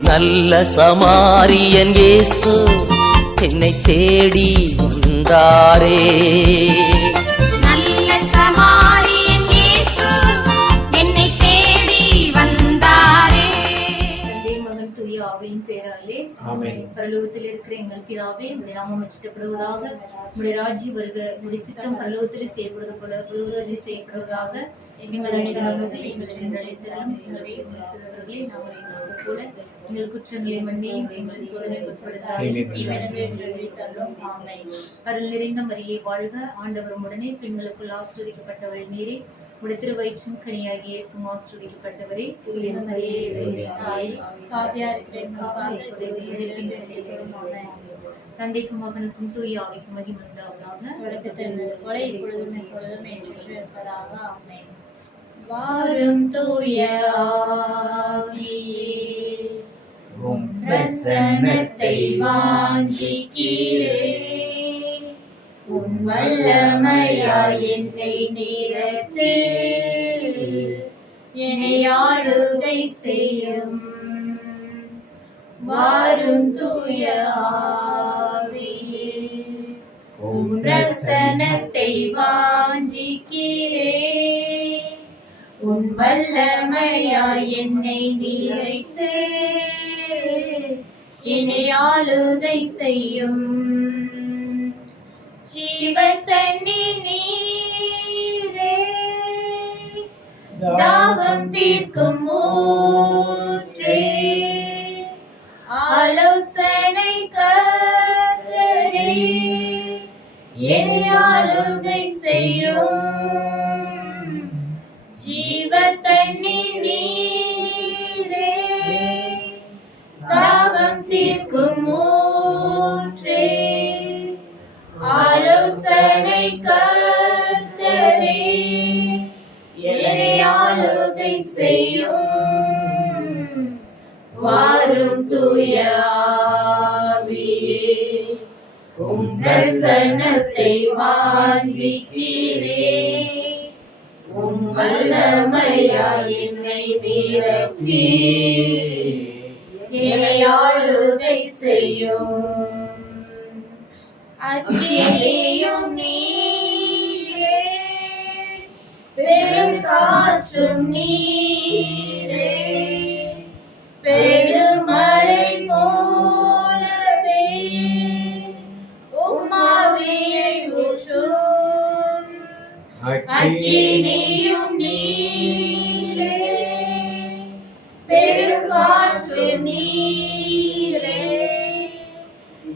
நல்ல சமாரியன் இயேசு என்னை தேடி வந்தாரே. நல்ல சமாரியன் இயேசு என்னை தேடி வந்தாரே. தந்தை மகன் தூய ஆவியின் பெயராலே ஆமென். பரலோகத்தில் இருக்கிற எங்கள் பிதாவே, உம்முடைய நாமம் உச்சரிக்கப்படுவதாக, உம்முடைய ராஜ்யம் வருக, உம்முடைய சித்தம் பரலோகத்தில் செய்யப்படுவது போல பூலோகத்தில் செய்யப்படுவதாக. எங்கள் அனைவராகவே எங்களுக்கு அழைத்தரும் சிறுவர்களை நாங்கள் எங்களுக்கு போல எங்கள் குற்றங்களை மன்னியும், எங்களை சோதனைக்கு உட்படுத்தாதேயும், தீமையிலிருந்து விடுவித்தருளும். ஆமென். அருள் நிறைந்த மரியே வாழ்க, ஆண்டவர் உடனே பெண்களுக்குள் ஆசீர்வதிக்கப்பட்டவள் நீரே. உடைய திருவயிற்றின் கனியாகிய இயேசுவும் ஆசீர்வதிக்கப்பட்டவரே. தூய மரியே தாயே, பாவியார் இருக்கிற எங்களுக்காக இப்பொழுதும் இறப்பின் வேளையிலும் ஆமென். தந்தைக்கும் மகனுக்கும் தூய ஆவிக்கும் மகிமை உண்டாவதாக. போல இப்பொழுதும் எப்பொழுதும் என்றும் இருப்பதாக. ஆமென். வாரும் தூய ஆவியே, உம் பிரசன்னத்தை வாஞ்சிக்கிறேன். உம் வல்லமையாய் என்னை நிரப்பு, என்னை ஆளுகை செய்யும். வாரும் தூய ஆவியே, உம் பிரசன்னத்தை வாஞ்சிக்கிறேன். உன் வல்லமையாய் என்னை நிறைத்து, என்னை ஆளுகை செய்யும். ஜீவத்தண்ணி நீரே, தாகம் தீர்க்கும் ஊற்றே, ஆலோசனை கர்த்தரே, என்னை ஆளுகை செய்யும். ஜீவத்தண்ணி நீரே, தாகம் தீர்க்கும் ஊற்றே, ஆலோசனை கர்த்தரே, என்னை ஆளுகை செய்யும். வாரும் தூய ஆவியே, உம் பிரசன்னத்தை வாஞ்சிக்கிறேன். உம் வல்லமையாய் என்னை நிரப்பி, என்னை ஆளுகை செய்யும். அக்கினியும் நீரே, பெரும் காற்றும் நீரே, பெருமழை போலவே உம் ஆவியை ஊற்றும். அக்கினியும் நீரே, பெருங்காற்று நீரே,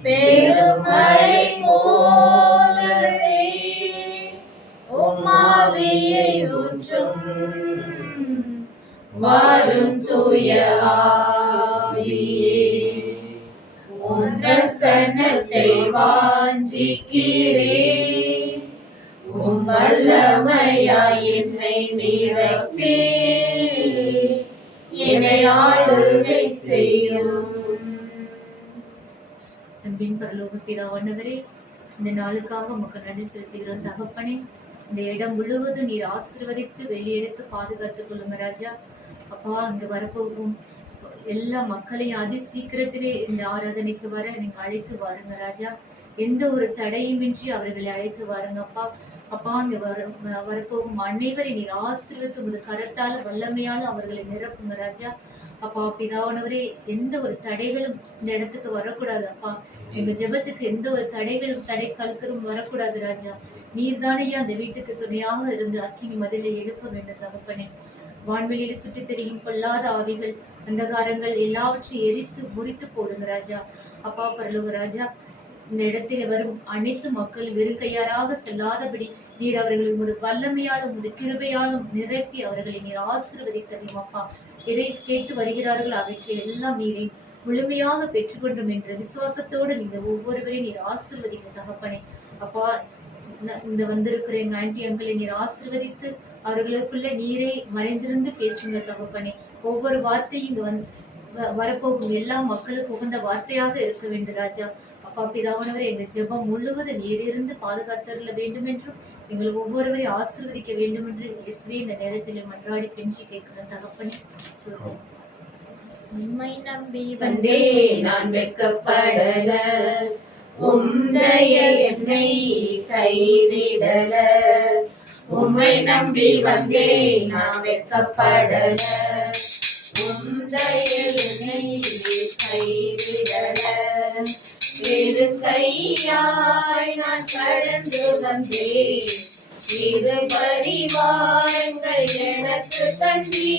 பெருமழை போலவே உம் ஆவியை ஊற்றும். வாரும் தூய ஆவியே, உம் பிரசன்னத்தை வாஞ்சிக்கிறேன். உம் வல்லமையாய் என்னை நிரப்பி, என்னை ஆளுகை செய்யும். அன்பின் பரலோக பிதாவானவரே, இந்த நாளுக்காக உமக்கு நன்றி செலுத்துகிறோம் தகப்பனே. இந்த இடம் முழுவதும் நீர் ஆசீர்வதித்து வெளியெடுத்து பாதுகாத்துக் கொள்ளுங்க ராஜா. அப்பா, அங்க வரப்போகும் எல்லா மக்களையும் அதி சீக்கிரத்திலே இந்த ஆராதனைக்கு வர நீங்க அழைத்து வாருங்க ராஜா. எந்த ஒரு தடையுமின்றி அவர்களை அழைத்து வாருங்க அப்பா. அப்பா, அங்க வரப்போகும் அனைவரை நீர் ஆசீர்வதித்து உமது கரத்தால வல்லமையால அவர்களை நிரப்புங்க ராஜா. அப்பா பிதாவானவரே, எந்த ஒரு தடைகளும் இந்த இடத்துக்கு வரக்கூடாது அப்பா. எங்க ஜெபத்துக்கு எந்த ஒரு தடைகளும் தடை கல்கரும் வரக்கூடாது ராஜா. நீர்தானையா அந்த வீட்டுக்கு துணையாக இருந்து அக்கினி மதிலை எழுப்ப வேண்டும் தகப்பனே. வான்வெளியில சுற்றி தெரியும் பொல்லாத ஆவிகள், அந்தகாரங்கள் எல்லாவற்றையும் எரித்து முறித்து போடுங்க ராஜா. அப்பா பரலோக ராஜா, இந்த இடத்திலே வரும் அனைத்து மக்கள் வெறும் கையாராக செல்லாதபடி நீர் அவர்களை உமது வல்லமையாலும் உமது கிருபையாலும் நிரப்பி அவர்களை நீர் ஆசீர்வதித்தரும் அப்பா. எதை கேட்டு வருகிறார்கள் அவற்றை எல்லாம் நீரை முழுமையாக பெற்றுக்கொண்டும் என்ற விசுவாசத்தோடு நீங்க ஒவ்வொருவரையும் நீர் ஆசீர்வதிக்க தகப்பனே. அப்பா, இந்த வந்திருக்கிற எங்க ஆன்டி அங்கிளை நீர் ஆசீர்வதித்து அவர்களுக்குள்ள நீரை மறைந்திருந்து பேசுங்க தகப்பனே. ஒவ்வொரு வார்த்தையும் இங்க வரப்போகும் எல்லா மக்களுக்கு உகந்த வார்த்தையாக இருக்க வேண்டும் ராஜா. அப்பா பிதாவானவரே, எங்க ஜெபம் முழுவதும் நீரிருந்து பாதுகாத்தருள வேண்டும் என்றும் எங்கள் ஒவ்வொருவரையும் ஆசீர்வதிக்க வேண்டும் என்று இயேசுவே இந்த நேரத்தில் மன்றாடி பெஞ்சி கேட்கிறேன் தகப்பனே. உம்மை நம்பி வந்தே நான் வெட்கப்படல, உம்மைய என்னை கைவிடல. உம்மை நம்பி வந்தே நான் வெட்கப்படல, உம்மைய என்னை கைவிடல. வெறுங்கையாய் நான் கடந்து வந்தேன், இரு பரிவாரங்கள் எனக்கு தந்தி.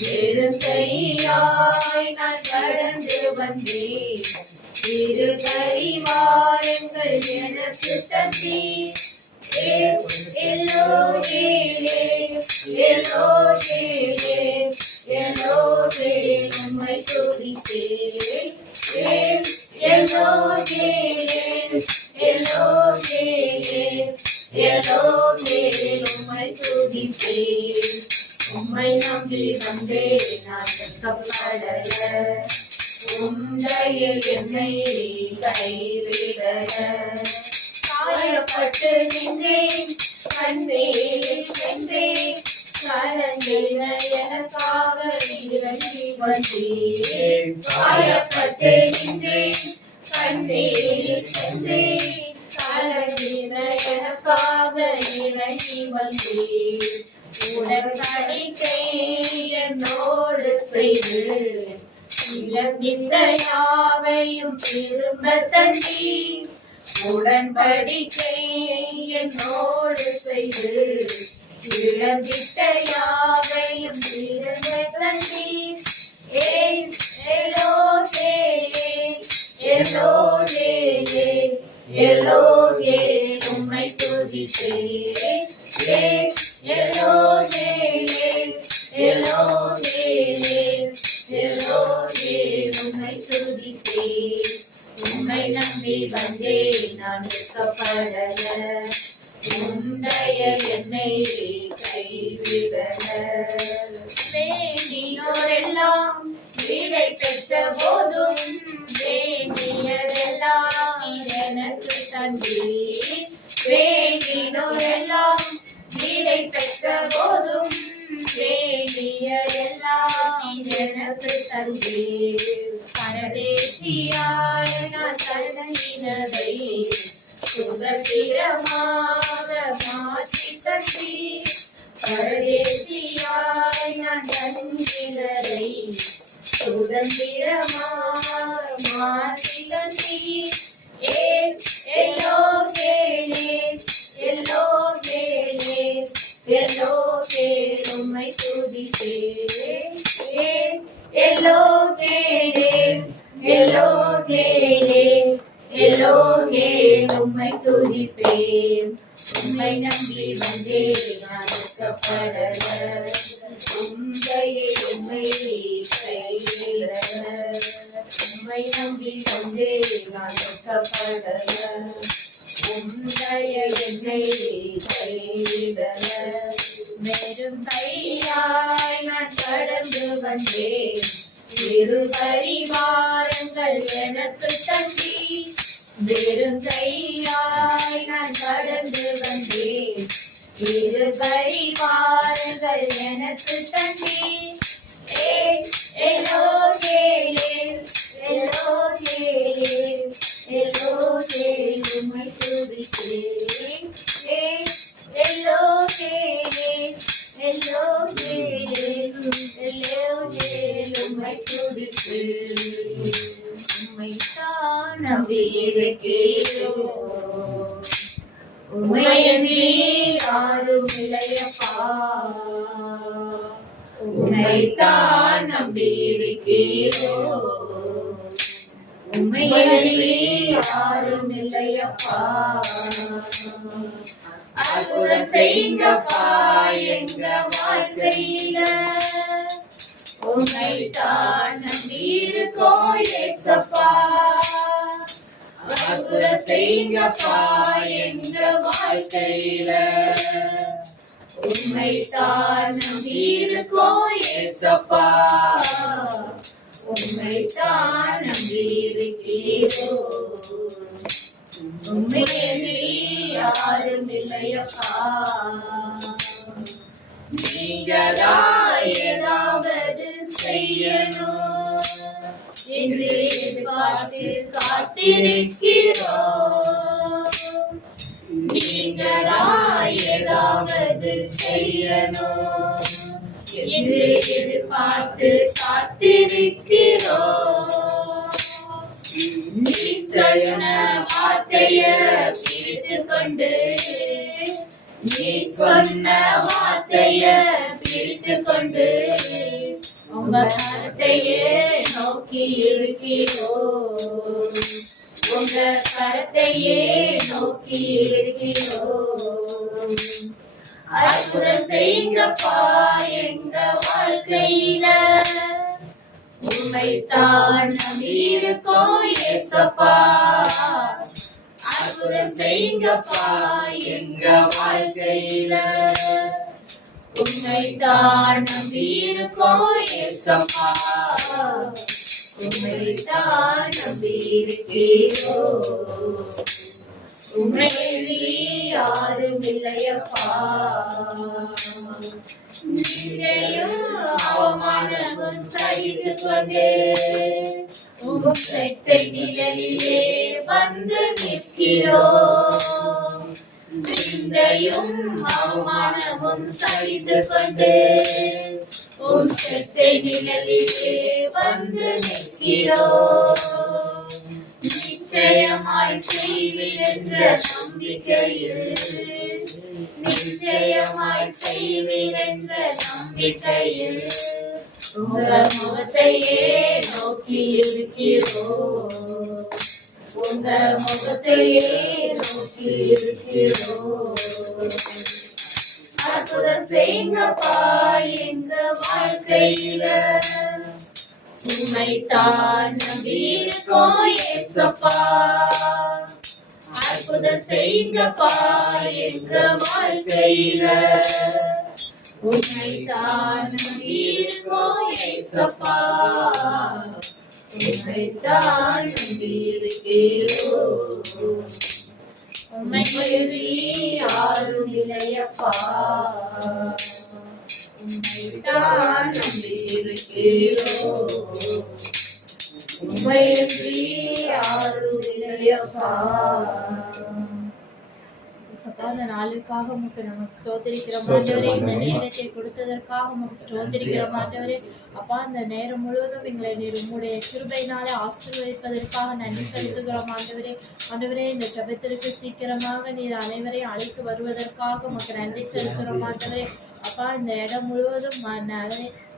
வெறுங்கையாய் நான் கடந்து வந்தேன், இரு பரிவாரங்கள் எனக்கு தந்தி. எல்லோரே எல்லோரே எல்லோரே உம்மை துதிப்பேன். எல்லோரே எல்லோரே எல்லோரே உம்மை துதிப்பேன். உம்மை நம்பி வந்தேன் நான் வெட்கப்படல, உம்மைய என்னை கைவிடல. காயப்பட்டு நின்றேன் கண்ணீரில் சென்றேன், கலங்கின எனக்காக இறங்கி வந்தேன். காயப்பட்டு நின்றேன் கண்ணீரில் சென்றேன், கலங்கின எனக்காக இறங்கி வந்தேன். உடன்படிக்கை என்னோடு செய்து இழந்திட்ட யாவையும் திரும்ப தந்தி. உடன்படிக்கை என்னோடு செய்து இழந்திட்ட யாவையும் திரும்ப தந்தி. எல்லோரே எல்லோரே எல்லோரே உம்மை துதிப்பேன். எல்லோரே எல்லோரே எல்லோரே உம்மை துதிப்பேன். உம்மை நம்பி வந்தேன் நான் வெட்கப்படல, உம்மைய என்னை கைவிடல. வேண்டினோரெல்லாம் விடை பெற்ற போதும், வேண்டியதெல்லாம் எனக்கு தந்தீர். வேண்டினோரெல்லாம் விடை பெற்ற போதும், வேண்டியதெல்லாம் எனக்கு தந்தீர். பரதேசியாய் நான் தங்கினதை சுதந்திரமாக மாற்றி தந்தீர். பரதேசியாய் நான் தங்கினதை சுதந்திரமாக மாற்றி தந்தீர். எல்லோரே எல்லோரே எல்லோரே உம்மை துதிப்பேன். எல்லோரே எல்லோரே எல்லோரே உம்மை துதிப்பேன். உம்மை நம்பி வந்தேன் நான் வெட்கப்படல, உம்மைய என்னை கைவிடல. உம்மை நம்பி வந்தேன் நான் வெட்கப்படல, உம்மைய என்னை கைவிடல. வெறும் கையாய் நான் கடந்து வந்தேன், இரு பரிவாரங்கள் எனக்கு தந்தி. வெறும் கையாய் நான் கடந்து வந்தேன், இரு பரிவாரங்கள் எனக்கு தந்தி. எல்லோரே எல்லோரே எல்லோரே உம்மை துதிப்பேன். எல்லோரே எல்லோரே எல்லோரே உம்மை துதிப்பேன். உம்மை தான் நம்பியிருக்கிறோ, உம்மையன்றி யாரும் இல்லையப்பா. உம்மைத்தான் நம்பியிருக்கிறோ, உம்மையன்றி யாரும் இல்லையப்பா. அற்புதம் செய்யுங்கப்பா எங்க வாழ்க்கையில, உம்மைத்தான் நம்பியிருக்கோம் ஏசப்பா. அற்புதம் செய்யுங்கப்பா எங்க வாழ்க்கையில, உம்மைத்தான் நம்பியிருக்கோம் ஏசப்பா. உம்மைத்தான் நம்பியிருக்கிறோம், உம்மையன்றி யாரும் இல்லையப்பா. நீங்கதான் ஏதாவது செய்யணும், என்று எதிர்பார்த்து காத்திருக்கிறோம். நீங்களா ஏதாவது செய்யணும் என்று எதிர்பார்த்து காத்திருக்கிறோம். நீ சொன்ன வார்த்தைய பிடித்துக் கொண்டு, நீ சொன்ன வார்த்தைய பிடித்துக் கொண்டு உங்க கருத்தையே நோக்கி இருக்கிறோம். உங்க கருத்தையே நோக்கி இருக்கிறோம். அற்புதம் செய்யுங்கப்பா எங்க வாழ்க்கையில, உம்மைத்தான் நம்பியிருக்கோம் ஏசப்பா. அற்புதம் செய்யுங்கப்பா எங்க வாழ்க்கையில, உம்மைத்தான் நம்பியிருக்கோம் ஏசப்பா. உம்மைத்தான் நம்பியிருக்கிறோம். உம்மை யாரும் இல்லையப்பா. நீரையும் அவமானமும் சகித்து கொண்டே உம் செட்டை நிழலிலே வந்து நிற்கிறோம். நிந்தையும் அவமானமும் சகித்து கொண்டே உம் செட்டை நிழலிலே வந்து நிற்கிறோம். நிச்சயமாய் செய்வீர் என்ற நம்பிக்கையில், நிச்சயமாய் செய்வீர் என்ற நம்பிக்கையில் உங்க முகத்தையே நோக்கி இருக்கிறோம். உங்க முகத்தையே நோக்கி இருக்கிறோம். அற்புதம் செய்யுங்கப்பா எங்க வாழ்க்கையில, உம்மைத்தான் நம்பியிருக்கோம் ஏசப்பா. அற்புதம் செய்யுங்கப்பா எங்க வாழ்க்கையில, உம்மைத்தான் நம்பியிருக்கோம் ஏசப்பா. உம்மைத்தான் நம்பியிருக்கிறோம். உம்மை யாரும் இல்லையப்பா. உம்மைத்தான் நம்பியிருக்கிறோம். உம்மை யாரும் இல்லையப்பா. இந்த நாளுக்காக உமக்கு நம்ம ஸ்தோத்திரிக்கிறோம் ஆண்டவரே. இந்த நேரத்தை கொடுத்ததற்காக உமக்கு ஸ்தோத்திரிக்கிறோம் ஆண்டவரே. அப்பா, இந்த நேரம் முழுவதும் எங்களை நீர் உம்முடைய கிருபையினாலே ஆசீர்வதிப்பதற்காக நன்றி செலுத்துகிறோம் ஆண்டவரே. ஆண்டவரே, இந்த ஜெபத்திற்கு சீக்கிரமாக நீர் அனைவரையும் அழைத்து வருவதற்காக உமக்கு நன்றி செலுத்துகிறோம் ஆண்டவரே. அப்பா, இந்த இடம் முழுவதும்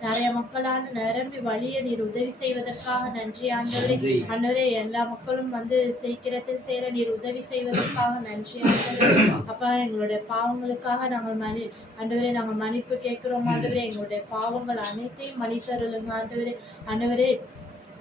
நிறைய மக்களால் நிரம்பி வழிய நீர் உதவி செய்வதற்காக நன்றி ஆண்டவரே. ஆண்டவரே, எல்லா மக்களும் வந்து சீக்கிரத்தில் சேர நீர் உதவி செய்வதற்காக நன்றி ஆண்டவரே. அப்பா, எங்களுடைய பாவங்களுக்காக நாங்கள் ஆண்டவரே நாங்கள் மன்னிப்பு கேட்கிறோம் ஆண்டவரே. எங்களுடைய பாவங்கள் அனைத்தையும் மன்னித்தருளுங்க ஆண்டவரே. ஆண்டவரே,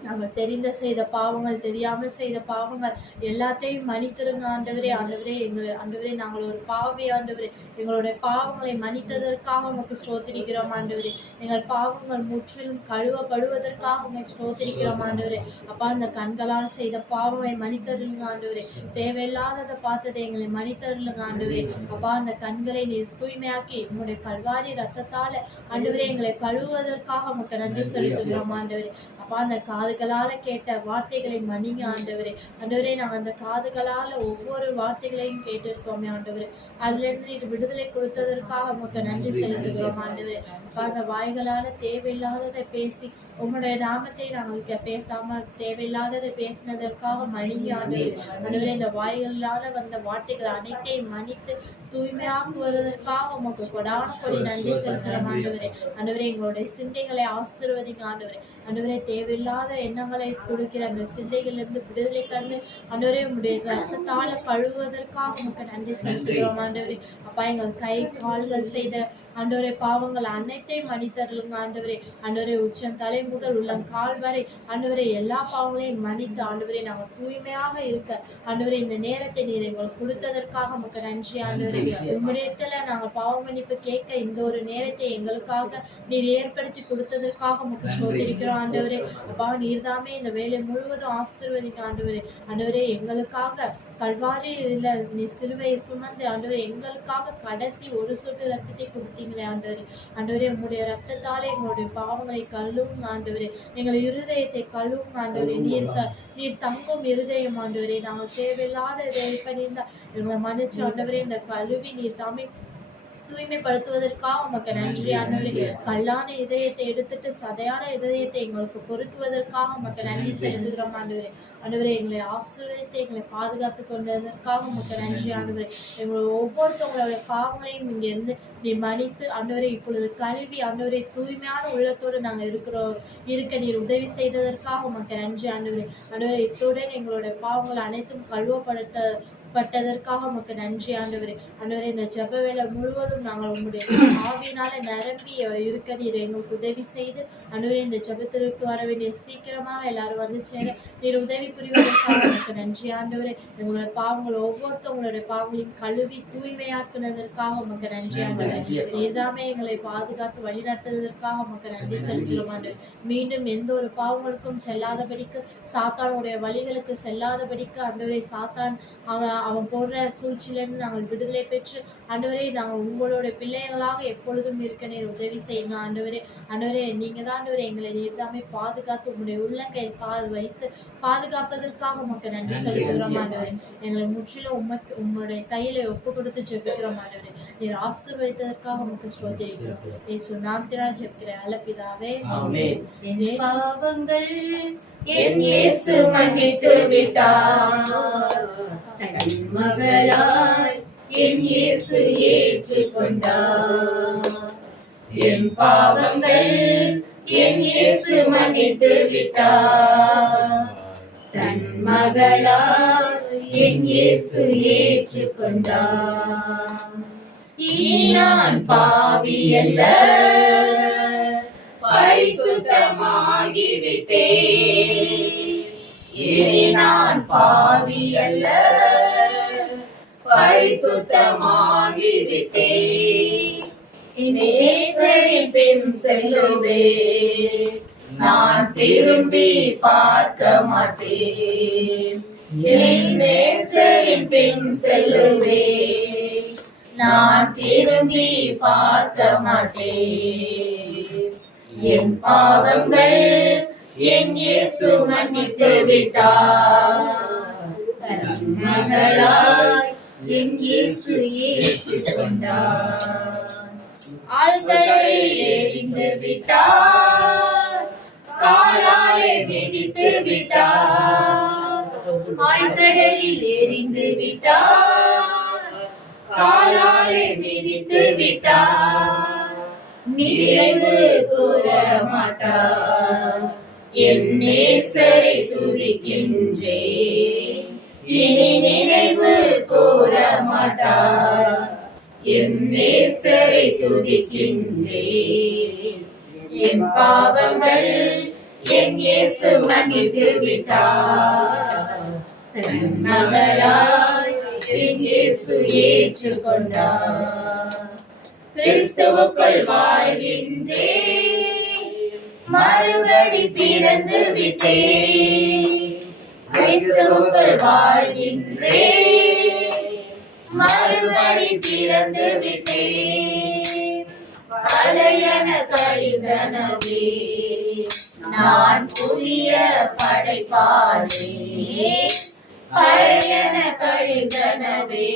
நாங்கள் தெரிந்த செய்த பாவங்கள், தெரியாமல் செய்த பாவங்கள் எல்லாத்தையும் மன்னிச்சிருங்க ஆண்டவரே. ஆண்டவரே, ஆண்டவரே, நாங்கள் ஒரு பாவி ஆண்டவரே. எங்களுடைய பாவங்களை மன்னித்ததற்காக உமக்கு ஸ்தோத்திரிக்கிறோம் ஆண்டவரே. எங்கள் பாவங்கள் முற்றிலும் கழுவப்படுவதற்காக உண்மை ஸ்தோத்திரிக்கிறோம் ஆண்டவரே. அப்பா, அந்த கண்களால் செய்த பாவங்களை மன்னித்தருளுங்க ஆண்டவரே. தேவையில்லாததை பார்த்ததை எங்களை மன்னித்தருளுங்க ஆண்டவரே. அப்பா, அந்த கண்களை நீர் தூய்மையாக்கி உங்களுடைய கல்வாரி ரத்தத்தால ஆண்டவரே எங்களை கழுவுவதற்காக உமக்கு நன்றி செலுத்துகிறோம் ஆண்டவரே. அப்பா, அந்த காதுகளால கேட்ட வார்த்தைகளை மன்னிங்க ஆண்டவரே. ஆண்டவரே, நாங்கள் அந்த காதுகளால ஒவ்வொரு வார்த்தைகளையும் கேட்டிருக்கோமே ஆண்டவரே. அதுல இருந்து நீர் விடுதலை கொடுத்ததற்காக உமக்கு நன்றி செலுத்துகிறோம் ஆண்டவரே. அப்பா, அந்த வாய்களால தேவையில்லாததை பேசி உங்களுடைய நாமத்தை நாங்கள் பேசாமல் தேவையில்லாததை பேசினதற்காக மன்னிங்க ஆண்டவரே. ஆண்டவரே, இந்த வாய்களால வந்த வார்த்தைகள் அனைத்தையும் மன்னித்து தூய்மையாக்குவதற்காக உமக்கு கொடான கொடி நன்றி செலுத்துகிறோம் ஆண்டவரே. ஆண்டவரே, எங்களுடைய சிந்தைகளை ஆசீர்வதிங்க ஆண்டவரே. ஆண்டவரே, தேவையில்லாத எண்ணங்களை கொடுக்கிற அந்த சிந்தைகளிலிருந்து விடுதலை தந்து ஆண்டவரே உங்களுடைய ரத்தத்தால கழுவுவதற்காக உமக்கு நன்றி செலுத்துகிறோம் ஆண்டவரே. அப்பா, எங்கள் கை கால்கள் செய்த ஆண்டவரே பாவங்கள் அனைத்தையும் மன்னித்தருளுங்க ஆண்டவரே. ஆண்டவரே, உச்சம் தலை முதல் உள்ளங்கால் வரை ஆண்டவரே எல்லா பாவங்களையும் மன்னித்து ஆண்டவரே நாங்கள் தூய்மையாக இருக்க ஆண்டவரே இந்த நேரத்தை நீர் எங்களுக்கு கொடுத்ததற்காக உமக்கு நன்றி ஆண்டவரே. உம்முடையத்துல நாங்கள் பாவ மன்னிப்பு கேட்க இந்த ஒரு நேரத்தை எங்களுக்காக நீர் ஏற்படுத்தி கொடுத்ததற்காக உமக்கு ஸ்தோத்திரிக்கிறோம் ஆண்டவரே. அப்பா, நீர் தாமே இந்த வேலை முழுவதும் ஆசீர்வதிங்க ஆண்டவரே. ஆண்டவரே, எங்களுக்காக கல்வாரியில நீ சிலுவையை சுமந்து ஆண்டவரே எங்களுக்காக கடைசி ஒரு சொட்டு ரத்தத்தை கொடுத்தீங்களே ஆண்டவரே. ஆண்டவரே உங்களுடைய ரத்தத்தாலே எங்களுடைய பாவங்களை கழுவும் ஆண்டவரே. எங்கள் இருதயத்தை கழுவும் ஆண்டவரே. நீர் தங்கும் இருதயம் ஆண்டவரே. நாங்கள் தேவையில்லாத இதை பண்ணியிருந்தா எங்களை மன்னிச்சு ஆண்டவரே. இந்த கழுவி நீர் தாமே தூய்மைப்படுத்துவதற்காக உமக்கு நன்றி ஆண்டவரே. கல்லான இதயத்தை எடுத்துட்டு சதையான இதயத்தை எங்களுக்கு பொருத்துவதற்காக உமக்கு நன்றி செலுத்துகிறோம் ஆண்டவரே. ஆண்டவரே எங்களை ஆசீர்வதித்து எங்களை பாதுகாத்து கொண்டதற்காக உமக்கு நன்றி ஆண்டவரே. எங்களை ஒவ்வொருத்தவங்களுடைய பாவங்களையும் இங்க இருந்து நீ மன்னித்து ஆண்டவரே இப்பொழுது கழுவி ஆண்டவரே தூய்மையான உள்ளத்தோடு நாங்கள் இருக்க நீர் உதவி செய்ததற்காக உமக்கு நன்றி ஆண்டவரே. ஆண்டவரே இத்துடன் எங்களுடைய பாவங்கள் அனைத்தும் கழுவப்பட்டதற்காக உமக்கு நன்றி ஆண்டவரே. ஆண்டவரே இந்த ஜெப வேளை முழுவதும் நாங்கள் உங்களுடைய ஆவியினால நிரம்பி இருக்க நீர் எங்களுக்கு உதவி செய்து ஆண்டவரே இந்த ஜெபத்திற்கு வர வேண்டிய சீக்கிரமாக எல்லாரும் வந்து சேர நீர் உதவி புரிவதற்காக உமக்கு நன்றி ஆண்டவரே. எங்களுடைய பாவங்கள் ஒவ்வொருத்தவங்களுடைய பாவங்களையும் கழுவி தூய்மையாக்குனதற்காக உமக்கு நன்றி ஆண்டவரே. நீர்தாமே எங்களை பாதுகாத்து வழிநடத்துவதற்காக உமக்கு நன்றி செலுத்துகிறோம் ஆண்டவரே. மீண்டும் எந்த ஒரு பாவங்களுக்கும் செல்லாதபடிக்கு சாத்தானுடைய வழிகளுக்கு செல்லாதபடிக்கு ஆண்டவரே சாத்தான் அவன் போடுற சூழ்ச்சியிலிருந்து நாங்கள் விடுதலை பெற்று ஆண்டவரே நாங்கள் உங்களுடைய பிள்ளைகளாக எப்பொழுதும் இருக்க நீர் உதவி செய்யுங்க ஆண்டவரே. ஆண்டவரே நீங்க தான் ஆண்டவரே எங்களை நீர்தாமே பாதுகாத்து உங்களுடைய உள்ளங்கை வைத்து பாதுகாப்பதற்காக உமக்கு நன்றி செலுத்துகிறோம் ஆண்டவரே. எங்களை முற்றிலும் உங்களுடைய கையில ஒப்பு கொடுத்து ஜெபிக்கிறோம் ஆண்டவரே. நீர் ஆசீர்வதித்ததற்காக உமக்கு ஸ்தோத்திரிக்கிறோம். இயேசு நாமத்தினால் ஜெபிக்கிறேன் நல்ல பிதாவே. ஆமென். என் பாவங்கள் என் இயேசு மன்னித்து விட்டார். தன் மகளாய் என் இயேசு ஏற்றுக்கொண்டார். என் பாவங்கள் என் இயேசு மன்னித்து விட்டார். தன் மகளாய் என் இயேசு ஏற்றுக்கொண்டார். இனி நான் பாவி அல்ல, பரிசுத்தமாகிவிட்டேன். இனி நான் பாவி அல்ல, பரிசுத்தமாகிவிட்டேன். நேசரின் பின் செல்லுவேன், நான் திரும்பி பார்க்க மாட்டேன். என் நேசரின் பின் செல்லுவேன், நான் திரும்பி பார்க்க மாட்டேன். என் பாவங்கள் என் இயேசு மன்னித்து விட்டார். தன் மகளாய் என் இயேசு ஏற்றுக்கொண்டார். ஆழ்கடலில் எறிந்து விட்டார், காலாலே மிதித்து விட்டார். ஆழ்கடலில் எறிந்து விட்டார், காலாலே மிதித்து விட்டார். நினைவு கூற மாட்டார், என் நேசரை துதிக்கின்றேன். இனி நினைவு கூற மாட்டார், என் நேசரை துதிக்கின்றேன். என் பாவங்கள் என் இயேசு மன்னித்து விட்டார். தன் மகளாய் என் இயேசு ஏற்றுக்கொண்டார். கிறிஸ்துவுக்குள் வாழ்கின்றேன், மறுபடி பிறந்து விட்டேன். கிறிஸ்துவுக்குள் வாழ்கின்றேன், மறுபடி பிறந்து விட்டேன். பழையன கழிந்தனவே, நான் புதிய படைப்பாளே. பழையன கழிந்தனவே,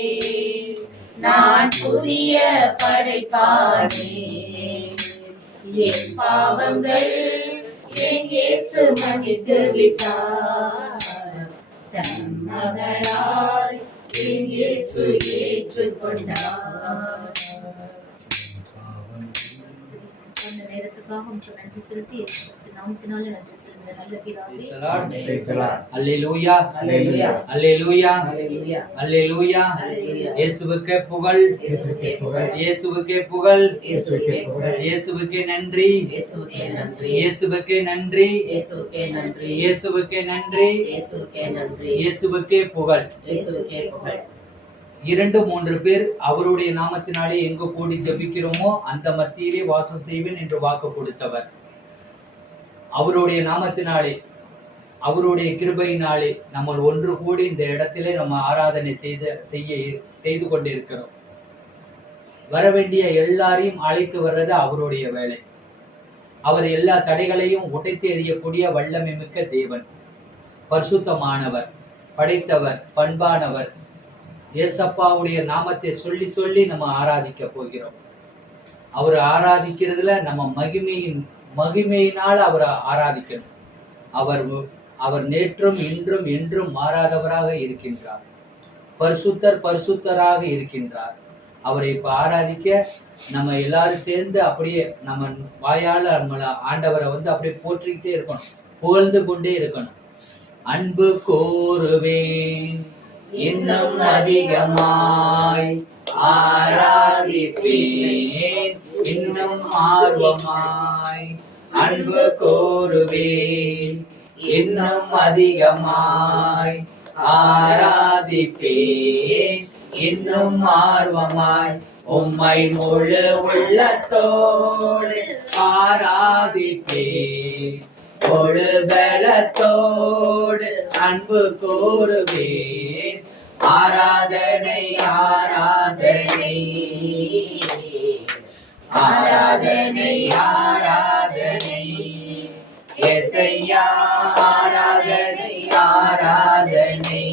நான் புதிய படைப்பாளே. என் பாவங்கள் என் இயேசு மன்னித்து விட்டார். தன் மகளாய் என் இயேசு ஏற்றுக்கொண்டார். அந்த நேரத்துக்காக உமக்கு நன்றி செலுத்தி இயேசு நாமத்தினால நன்றி செலுத்துகிறேன் நல்ல பிதாவே. அல்லேலூயா அல்லேலூயா அல்லேலூயா அல்லேலூயா. இயேசுவுக்கே புகழ், இயேசுவுக்கே புகழ், இயேசுவுக்கே நன்றி, இயேசுவுக்கே நன்றி, இயேசுவுக்கே நன்றி, இயேசுவுக்கே புகழ். 2-3 பேர் அவருடைய நாமத்தினாலே எங்கு கூடி ஜெபிக்கிறோமோ அந்த மத்தியிலே வாசம் செய்வேன் என்று வாக்கு கொடுத்தவர். அவருடைய நாமத்தினாலே அவருடைய கிருபையினாலே நம்ம ஒன்று கூடி இந்த இடத்திலே நம்ம ஆராதனை செய்து கொண்டிருக்கிறோம். வர வேண்டிய எல்லாரையும் அழைத்து வர்றது அவருடைய வேலை. அவர் எல்லா தடைகளையும் உடைத்து எறியக்கூடிய வல்லமை மிக்க தேவன், பரிசுத்தமானவர், படைத்தவர், பண்பானவர். ஏசப்பாவுடைய நாமத்தை சொல்லி சொல்லி நம்ம ஆராதிக்க போகிறோம். அவர் ஆராதிக்கிறதுல நம்ம மகிமையினால் அவரை ஆராதிக்கணும். அவர் நேற்றும் இன்றும் என்றும் மாறாதவராக இருக்கின்றார். பரிசுத்தராக இருக்கின்றார். அவரை இப்ப ஆராதிக்க நம்ம எல்லாரும் சேர்ந்து அப்படியே நம்ம வாயால நம்மள ஆண்டவரை அப்படியே போற்றிக்கிட்டே இருக்கணும், புகழ்ந்து கொண்டே இருக்கணும். அன்பு கோருவேன் இன்னும் அதிகமாய், ஆராதிப்பேன் இன்னும் ஆர்வமாய். அன்பு கோருவேன் இன்னும் அதிகமாய், ஆராதிப்பேன் இன்னும் ஆர்வமாய். உம்மை முழு உள்ளத்தோடு ஆராதிப்பேன், முழு பலத்தோடு அன்பு கூறுவேன். ஆராதனை ஆராதனை ஆராதனை ஆராதனை யேசய்யா, ஆராதனை ஆராதனை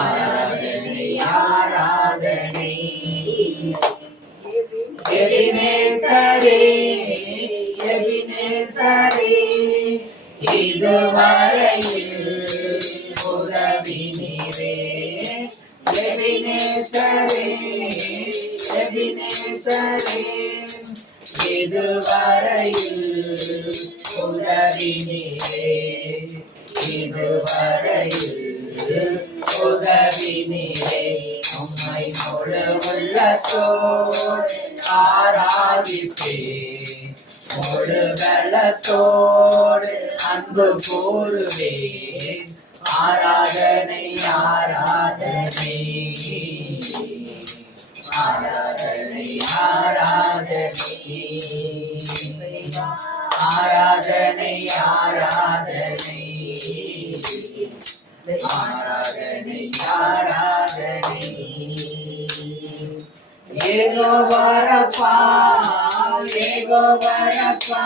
ஆராதனை ஆராதனை. எபினேசரே எபினேசரே, இதுவரையில் உதவி நீரே. எபினேசரே எபினேசரே, இதுவரையில் உதவி நீரே. இதுவரையில் உதவி நீரே. உம்மை முழு உள்ளத்தோடு ஆராதிப்பேன், முழு பலத்தோடு அன்பு கூறுவேன். ஆராதனை ஆராதனை ஆராதனை ஆராதனை ஆராதனை ஆராதனை ஆராதனை ஆராதனை. ஏகோவரப்பா ஏகோவரப்பா,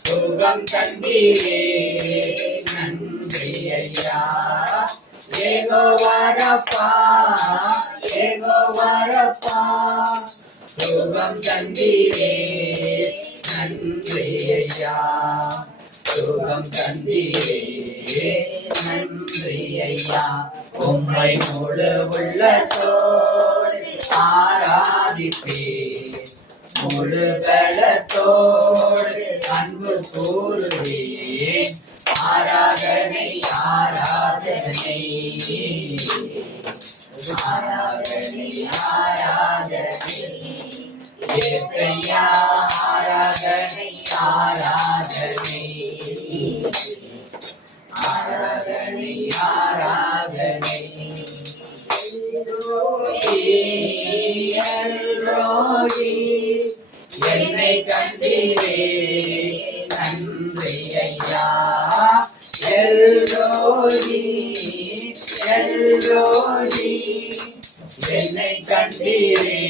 சுகம் தந்தீரே நன்றி ஐயா. ஏகோவரப்பா ஏகோவரப்பா, சுகம் தந்தீரே நன்றி ஐயா. சுகம் தந்தீரே நன்றி ஐயா. உம்மை முழு உள்ளத்தோடு ஆராதிப்பேன், முழு பலத்தோடு அன்பு கூறுவேன். ஆராதனை ஆராதனை ஆராதனை ஆராதனை யேசய்யா, ஆராதனை ஆராதனை ஆராதனை ஆராதனை. எல்ரோயி, என்னை கண்டீரே நன்றி ஐயா. எல்ரோயி எல்ரோயி, என்னை கண்டீரே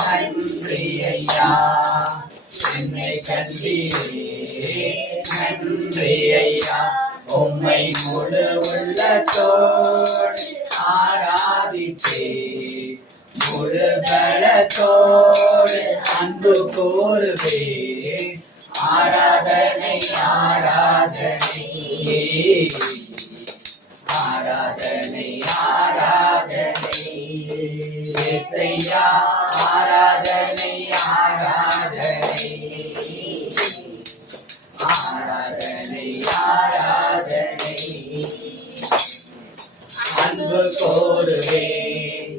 நன்றி ஐயா. என்னை கண்டீரே நன்றி ஐயா. உம்மை முழு உள்ளத்தோடு ஆராதிப்பேன், முழு பலத்தோடு அன்பு கூறுவேன். ஆராதனை ஆராதனை ஆராதனை ஆராதனை யேசய்யா, ஆராதனை ஆராதனை ஆராதனை ஆராதனை. அன்பு கோருவேன்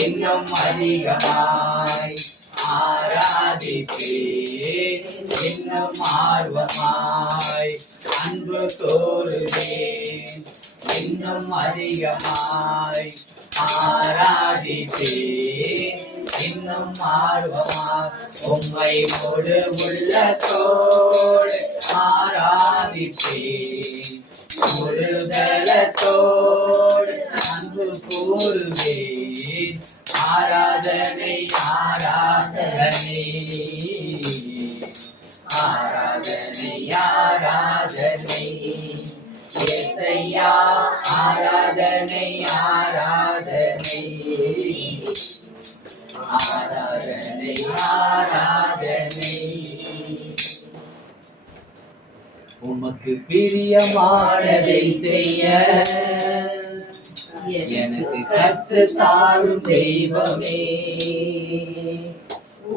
இன்னும் அதிகமாய், ஆராதிப்பேன் இன்னும் ஆர்வமாய். அன்பு கோருவேன் இன்னும் அதிகமாய், ஆராதிப்பேன் இன்னும் ஆர்வமாய். உம்மை முழு உள்ளத்தோடு ஆராதிப்பேன். முழுதலத்தோடு அன்பு கூறுவேன். ஆராதனை ஆராதனை ஆராதனை ஆராதனை இயேசையா. ஆராதனை ஆராதனை ஆராதனை ஆராதனை. உமக்கு பிரியமானதை செய்ய எனக்கு கற்று தாரும் தெய்வமே.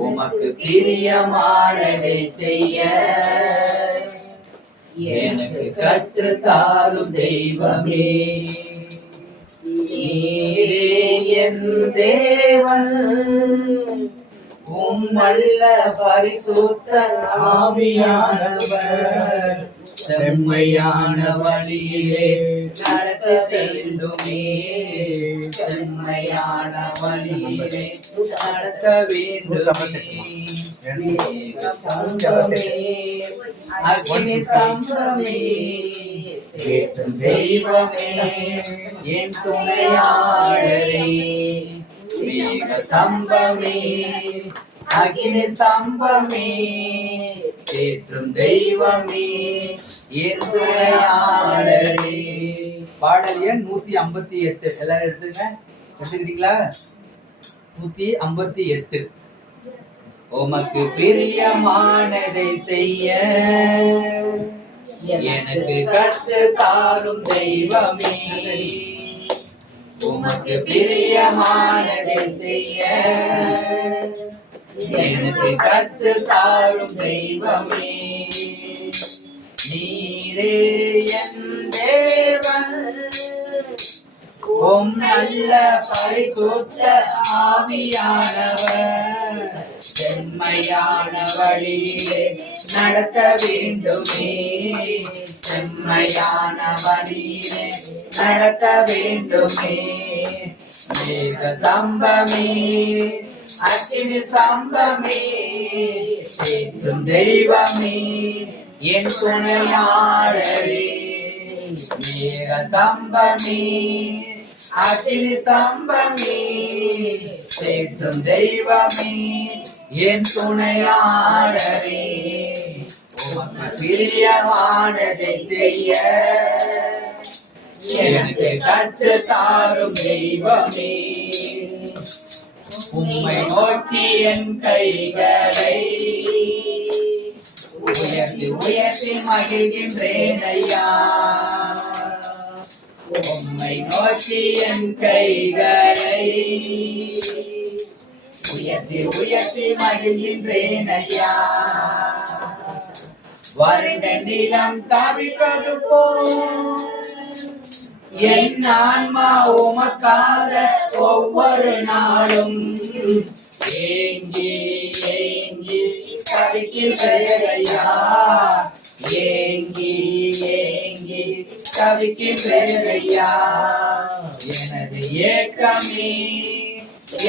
உமக்கு பிரியமானதை செய்ய எனக்கு கற்று தாரும் தெய்வமே. நீரே என் தேவன், உம்மல்ல பரிசுத்த ஆவியானவர் செம்மையான வழியிலே நடத்த வேண்டுமே. செம்மையான வழியிலே நடத்த வேண்டுமே. அக்னி ஸ்தம்பமே ஏற்றும் தெய்வமே என் துணையாளரே. மேக ஸ்தம்பமே அக்னி ஸ்தம்பமே ஏற்றும் தெய்வமே என் துணையாளரே. பாடல் எண் 158. எல்லாரும் எடுத்துங்க. எடுத்துக்கிட்டீங்களா? 158. உமக்கு பிரியமானதை செய்ய எனக்கு கற்று தாரும் தெய்வமே. உமக்கு பிரியமானதை செய்ய எனக்கு கற்று தாரும் தெய்வமே. நீரே என் தேவன், உம் நல்ல பரிசுத்த ஆவியானவர் செம்மையான வழியிலே நடத்த வேண்டுமே. செம்மையான வழியிலே நடத்த வேண்டுமே. மேக ஸ்தம்பமே அக்கினி ஸ்தம்பமே ஏற்றும் தெய்வமே என் துணையாளரே. மேக ஸ்தம்பமே அக்கினி ஸ்தம்பமே ஏற்றும் தெய்வமே என் துணையாளரே. உமக்கு பிரியமானதை செய்ய எனக்கு கற்று தாரும் தெய்வமே. உம்மை நோக்கி என் கைகளை உயர்த்தி உயர்த்தி மகிழ்கின்றேன் ஐயா. உம்மை நோக்கி என் கைகளை உயர்த்தி உயர்த்தி மகிழ்கின்றேன் ஐயா. வறண்ட நிலம் தவிப்பது போல் என் ஆன்மா உமக்காக ஒவ்வொரு நாளும் ஏங்கி ஏங்கி தவிக்கின்றேயா. ஏங்கி ஏங்கி தவிக்கின்றேயா. எனது ஏக்கமே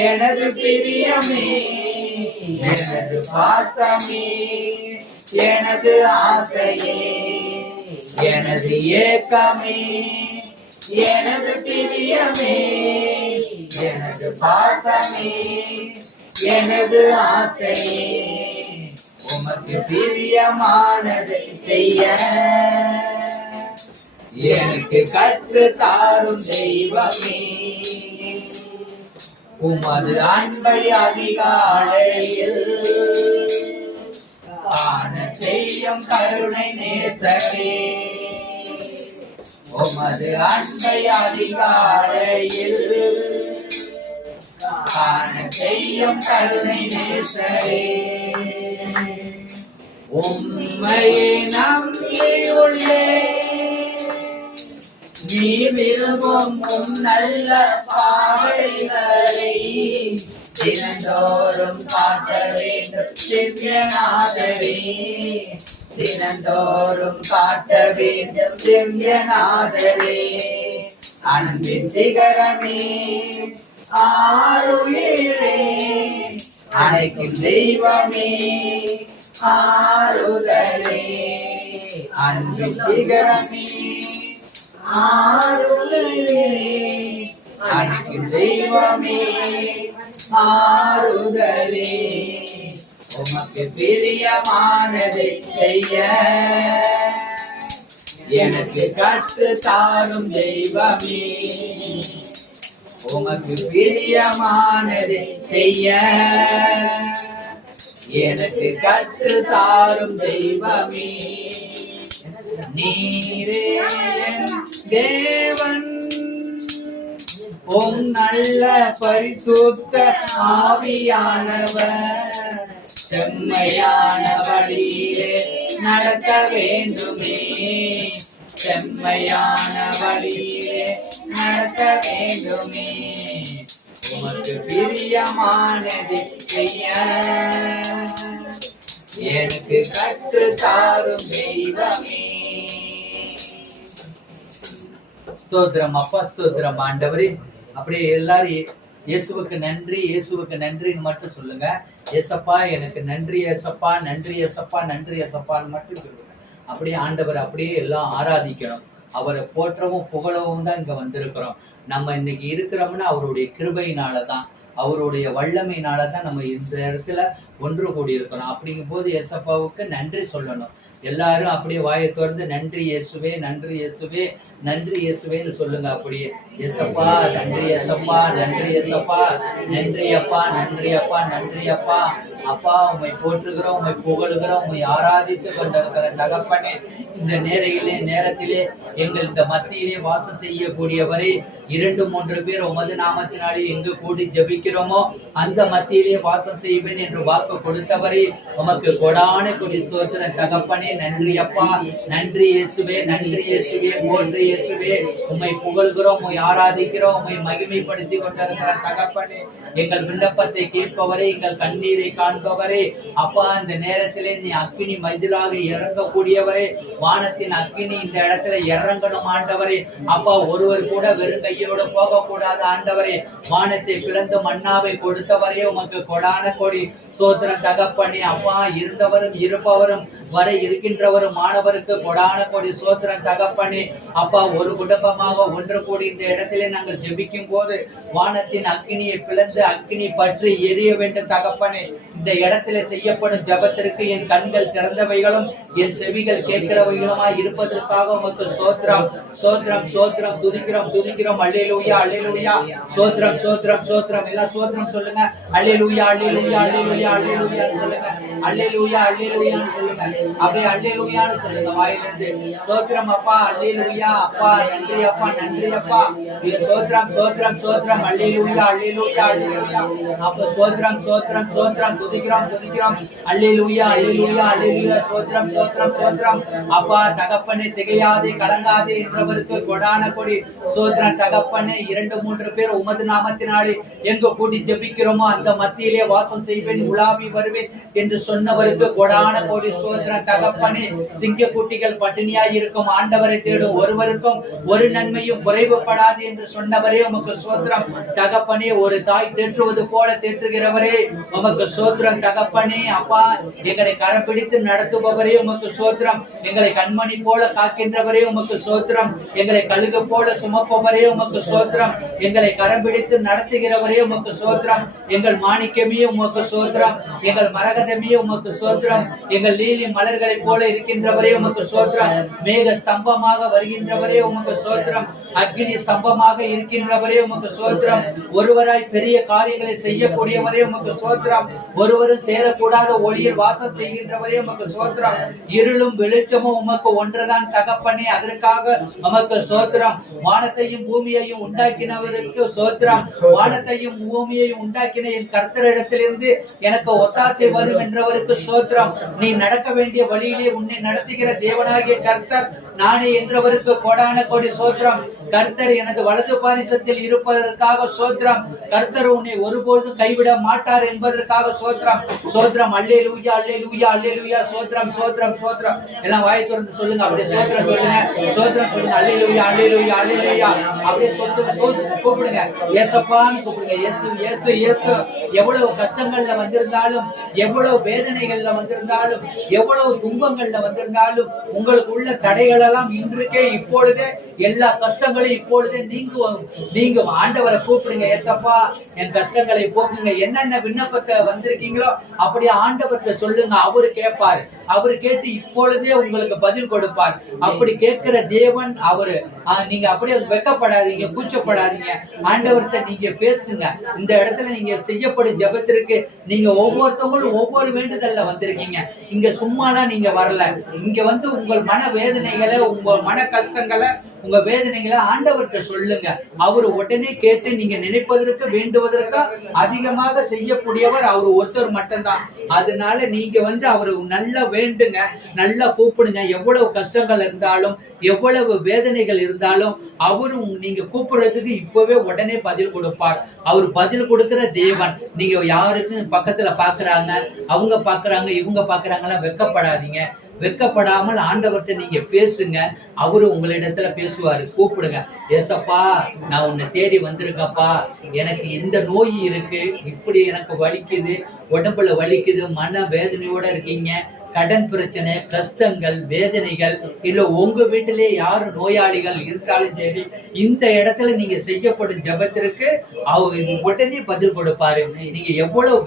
எனது பிரியமே எனது பாசமே எனது ஆசையே எனது ஏக்கமே எனது பிரியமே எனது பாசமே எனது ஆசையே. உமக்கு பிரியமானதை செய்ய எனக்கு கற்று தாரும் தெய்வமே. உமது அன்பை அதிகாலையில் காண செய்யும் கருணை நேசரே. உமது அன்பை அதிகாலையில் காண செய்யும் கருணை நேசரே. உம்மையை நம்பியுள்ளேன். நீ விரும்பும் உம் நல்ல பாதைகளை தினந்தோறும் காட்ட வேண்டும் திவ்யநாதரே. தினந்தோறும் காட்ட வேண்டும் திவ்யநாதரே. அன்பின் சிகரமே ஆருயிரே அழைக்கும் தெய்வமே ஆறுதலே அன்பின் சிகரமே ஆறுதலே அன்பின் தெய்வமே ஆறுதலே உமக்கு பிரியமானதை செய்ய எனக்கு கற்று தாரும் தெய்வமே உமக்கு பிரியமானதை செய்ய எனக்கு கற்று தாரும் தெய்வமே நீரே என் தேவன் உம் நல்ல பரிசுத்த ஆவியானவர் செம்மையான வழியிலே நடத்த வேண்டுமே செம்மையான வழியிலே நடத்த வேண்டுமே உமக்கு பிரியமானது செய்ய எனக்கு கற்று தாரும் தெய்வமே. ஸ்தோத்திரம் அப்பா, ஸ்தோத்திரம் ஆண்டவரே. அப்படியே எல்லாரும் இயேசுவுக்கு நன்றி, இயேசுவுக்கு நன்றின்னு மட்டும் சொல்லுங்க. ஏசப்பா எனக்கு நன்றி ஏசப்பா, நன்றி ஏசப்பா, நன்றி ஏசப்பான்னு மட்டும் சொல்லுங்க. அப்படியே ஆண்டவர் அப்படியே எல்லாம் ஆராதிக்கணும், அவரை போற்றவும் புகழவும் தான் இங்க வந்திருக்கிறோம். நம்ம இன்னைக்கு இருக்கிறோம்னா அவருடைய கிருபையினாலதான், அவருடைய வல்லமையினாலதான் நம்ம இந்த இடத்துல ஒன்று கூடி இருக்கிறோம். அப்படிங்கும் போது ஏசப்பாவுக்கு நன்றி சொல்லணும். எல்லாரும் அப்படியே வாயை திறந்து நன்றி இயேசுவே, நன்றி இயேசுவே, நன்றி இயேசுவேன்னு சொல்லுங்க. அப்படியே ஏசப்பா நன்றி, ஏசப்பா நன்றி, ஏசப்பா நன்றி அப்பா, நன்றி அப்பா, நன்றி அப்பா. அப்பா உம்மை போற்றுகிறோம், உம்மை புகழுகிறோம், உம்மை ஆராதித்து கொண்டிருக்கிற தகப்பனே, இந்த நேரத்திலே எங்கள் இந்த மத்தியிலே வாசம் செய்யக்கூடியவரே, 2-3 பேர் உமது நாமத்தினாலே எங்கு கூடி ஜெபிக்கிறோமோ அந்த மத்தியிலே வாசம் செய்வேன் என்று வாக்கு கொடுத்தவரே, உமக்கு கொடான கொடி ஸ்தோத்திர தகப்பனே. நன்றி அப்பா, நன்றி இயேசுவே, நன்றி இயேசுவே, போற்றி இயேசுவே. உம்மை புகழ்கிறோம், உம்மை ஆராதிக்கிறோம், உம்மை மகிமைப்படுத்தி கொண்டிருக்கிற தகப்பனே, எங்கள் விண்ணப்பத்தை கேட்பவரே, எங்கள் கண்ணீரை காண்பவரே. அப்பா இந்த நேரத்திலே நீ அக்கினி மதிலாக இறங்கக்கூடியவரே, வானத்தின் அக்கினி இந்த இடத்துல இறங்கணும் ஆண்டவரே. அப்பா ஒருவர் கூட வெறும் கையோடு போக கூடாது ஆண்டவரே. வானத்தை பிளந்து மன்னாவை கொடுத்தவரே, உமக்கு கொடான கொடி சோத்திரம் தகப்பனே. அப்பா இருந்தவரும் இருப்பவரும் வர இருக்கின்றவரும் மாணவருக்கு கொடான கொடி சோத்திரம் தகப்பனே. அப்பா ஒரு குடும்பமாக ஒன்று கூடி இந்த இடத்திலே நாங்கள் ஜெபிக்கும் போது வானத்தின் அக்கினியை பிளந்து அக்கினி பற்றி எரிய வேண்டும் தகப்பனே. இந்த இடத்துல செய்யப்படும் ஜபத்திற்கு என் கண்கள் திறந்தவைகளும் என் செவிகள் கேட்கிறவைகளுமாய் இருப்பதற்காக உமக்கு சோத்திரம், சோத்திரம், சோத்திரம். துதிக்கிறோம், துதிக்கிறோம். அல்லேலூயா, அல்லேலூயா. சோத்திரம், சோத்திரம், சோத்திரம். எல்லாம் சோத்திரம் சொல்லுங்க. அல்லேலூயா, அல்லேலூயா, அல்லேலூயா, அல்லேலூயான்னு சொல்லுங்க. அல்லேலூயா, அல்லேலூயான்னு சொல்லுங்க. அப்படியே அல்லேலூயான்னு சொல்லுங்க வாயிலிருந்து. சோத்திரம் அப்பா, அல்லேலூயா அப்பா, நன்றி அப்பா, நன்றி அப்பா. சோத்திரம், சோத்திரம், சோத்திரம். அல்லேலூயா, அல்லேலூயா, அல்லேலூயா. அப்ப சோத்திரம், சோத்திரம், சோத்திரம். துதிக்கிறோம், துதிக்கிறோம். அல்லேலூயா, அல்லேலூயா, அல்லேலூயா. சோத்திரம், சோத்திரம், சோத்திரம். அப்பா தகப்பனே, திகையாதே கலங்காதே என்றவருக்கு கொடான கொடி சோத்திரம் தகப்பனே. 2-3 பேர் உமது நாமத்தினாலே எங்க கூடி ஜெபிக்கிறோமோ அந்த மத்தியிலே வாசம் செய்வேன், உலாவி வருவேன் என்று சொன்னவருக்கு கொடான கோடி சோத்திரம் தகப்பனே. சிங்கக்குட்டிகள் பட்டினியாய் இருக்கும் ஆண்டவரை தேடும் ஒருவருக்கும் ஒரு நன்மையும் குறைவுபடாது என்று சொன்னவரே, உமக்கு சோத்திரம் தகப்பனே. ஒரு தாய் தேற்றுவது போல தேற்றுகிறவரே, உமக்கு சோத்திரம் தகப்பனே. அப்பா எங்களை கரம் பிடித்து நடத்துபவரே, உமக்கு சோத்திரம். எங்களை கண்மணி போல காக்கின்றவரே, உமக்கு சோத்திரம். எங்களை கழுகு போல சுமப்பவரே, உமக்கு சோத்திரம். எங்களை கரம் பிடித்து நடத்துகிறவரே, உமக்கு சோத்திரம். எங்கள் மாணிக்கமே உமக்கு சோத்திரம், எங்கள் மரகதமே உமக்கு சோத்திரம். எங்கள் லீலி மலர்களை போல இருக்கின்றவரே, உமக்கு சோத்திரம். மேக ஸ்தம்பமாக வருகின்றவரே, உமக்கு சோத்திரம். அக்னி ஸ்தம்பமாக இருக்கின்றவரே, உமக்கு சோத்திரம். ஒருவராய் பெரிய காரியங்களை செய்யக்கூடியவரே, உமக்கு சோத்திரம். ஒருவரும் சேரக்கூடாத ஒளியில் வாசம் செய்கின்றவரே, உமக்கு சோத்திரம். இருளும் வெளிச்சமும் உமக்கு ஒன்றுதான் தகப்பனே, அதற்காக உமக்கு சோத்திரம். வானத்தையும் பூமியையும் உண்டாக்கினவருக்கு சோத்திரம். வானத்தையும் பூமியையும் உண்டாக்கின என் கர்த்தரிடத்திலிருந்து எனக்கு ஒத்தாசை வரும் என்றவருக்கு சோத்திரம். நீ நடக்க வேண்டிய வழியிலே உன்னை நடத்துகிற தேவனாகிய கர்த்தர் நானே என்றவருக்கு கொடான கொடி சோத்திரம். கர்த்தர் எனது வலது பாரிசத்தில் இருப்பதற்காக சோத்திரம். கர்த்தர் உன்னை ஒருபொழுதும் கைவிட மாட்டார் என்பதற்காக சோத்திரம், சோத்திரம். அல்லேலூயா, அல்லேலூயா, அல்லேலூயா. சோத்திரம், சோத்திரம், சோத்திரம். எல்லாம் வாயை திறந்து சொல்லுங்க. அப்படியே சோத்திரம் சொல்லுங்க, சோத்திரம் சொல்லுங்க. அல்லேலூயா, அல்லேலூயா, அல்லேலூயா. அப்படியே சோத்திரம் கூப்பிடுங்க. ஏசப்பான்னு கூப்பிடுங்க. இயேசு, இயேசு, இயேசு. எவ்வளவு கஷ்டங்கள்ல வந்திருந்தாலும், எவ்வளவு வேதனைகள்ல வந்திருந்தாலும், எவ்வளவு துன்பங்கள்ல வந்திருந்தாலும், உங்களுக்கு உள்ள தடைகள் எல்லாம் இன்றைக்கே இப்பொழுதே எல்லா கஷ்டங்களையும் இப்பொழுதே நீங்க ஆண்டவரை கூப்பிடுங்க. ஏசப்பா என் கஷ்டங்களை போக்குங்க. என்னென்ன விண்ணப்பத்தை வந்திருக்கீங்களோ அப்படியே ஆண்டவர்கிட்ட சொல்லுங்க. அவரு கேட்பாரு. அவரு கேட்டு இப்பொழுதே உங்களுக்கு பதில் கொடுப்பார். அப்படி கேட்கிற தேவன் அவரு. நீங்க அப்படியே வெக்கப்படாதீங்க, கூச்சப்படாதீங்க. ஆண்டவர்கிட்ட நீங்க பேசுங்க. இந்த இடத்துல நீங்க செய்யப்படும் ஜெபத்திற்கு நீங்க ஒவ்வொருத்தவங்களும் ஒவ்வொரு வேண்டுதல்ல வந்திருக்கீங்க. இங்க சும்மாலாம் நீங்க வரல. இங்க வந்து உங்கள் மன வேதனைகளை, உங்க மன கஷ்டங்களை, உங்க வேதனைகளை ஆண்டவர்கிட்ட சொல்லுங்க. அவரு உடனே கேட்டு நீங்க நினைப்பதற்கு வேண்டுவதற்கு அதிகமாக செய்யக்கூடியவர் அவர் ஒருத்தர் மட்டும்தான். அதனால நீங்க வந்து அவரு நல்லா வேண்டுங்க, நல்லா கூப்பிடுங்க. எவ்வளவு கஷ்டங்கள் இருந்தாலும், எவ்வளவு வேதனைகள் இருந்தாலும் அவரும் நீங்க கூப்பிடுறதுக்கு இப்பவே உடனே பதில் கொடுப்பார். அவர் பதில் கொடுக்கிற தேவன். நீங்க யாருக்கும் பக்கத்துல பாக்குறாங்க, அவங்க பாக்குறாங்க, இவங்க பாக்குறாங்களா, வெக்கப்படாதீங்க. வெக்கப்படாமல் ஆண்டவர்கிட்ட நீங்க பேசுங்க. அவரு உங்களிடத்துல பேசுவாரு. கூப்பிடுங்க. ஏசப்பா நான் உன்னை தேடி வந்திருக்கப்பா, எனக்கு இந்த நோய் இருக்கு, இப்படி எனக்கு வலிக்குது, உடம்புல வலிக்குது, மன வேதனையோட இருக்கீங்க, கடன் பிரச்சனை, கஷ்டங்கள், வேதனைகள், இல்ல உங்க வீட்டிலே யாரு நோயாளிகள் இருந்தாலும் சரி, இந்த இடத்துல நீங்க செய்யப்படும் ஜெபத்திற்கு அவர் உடனே பதில் கொடுப்பாரு. நீங்க எவ்வளவு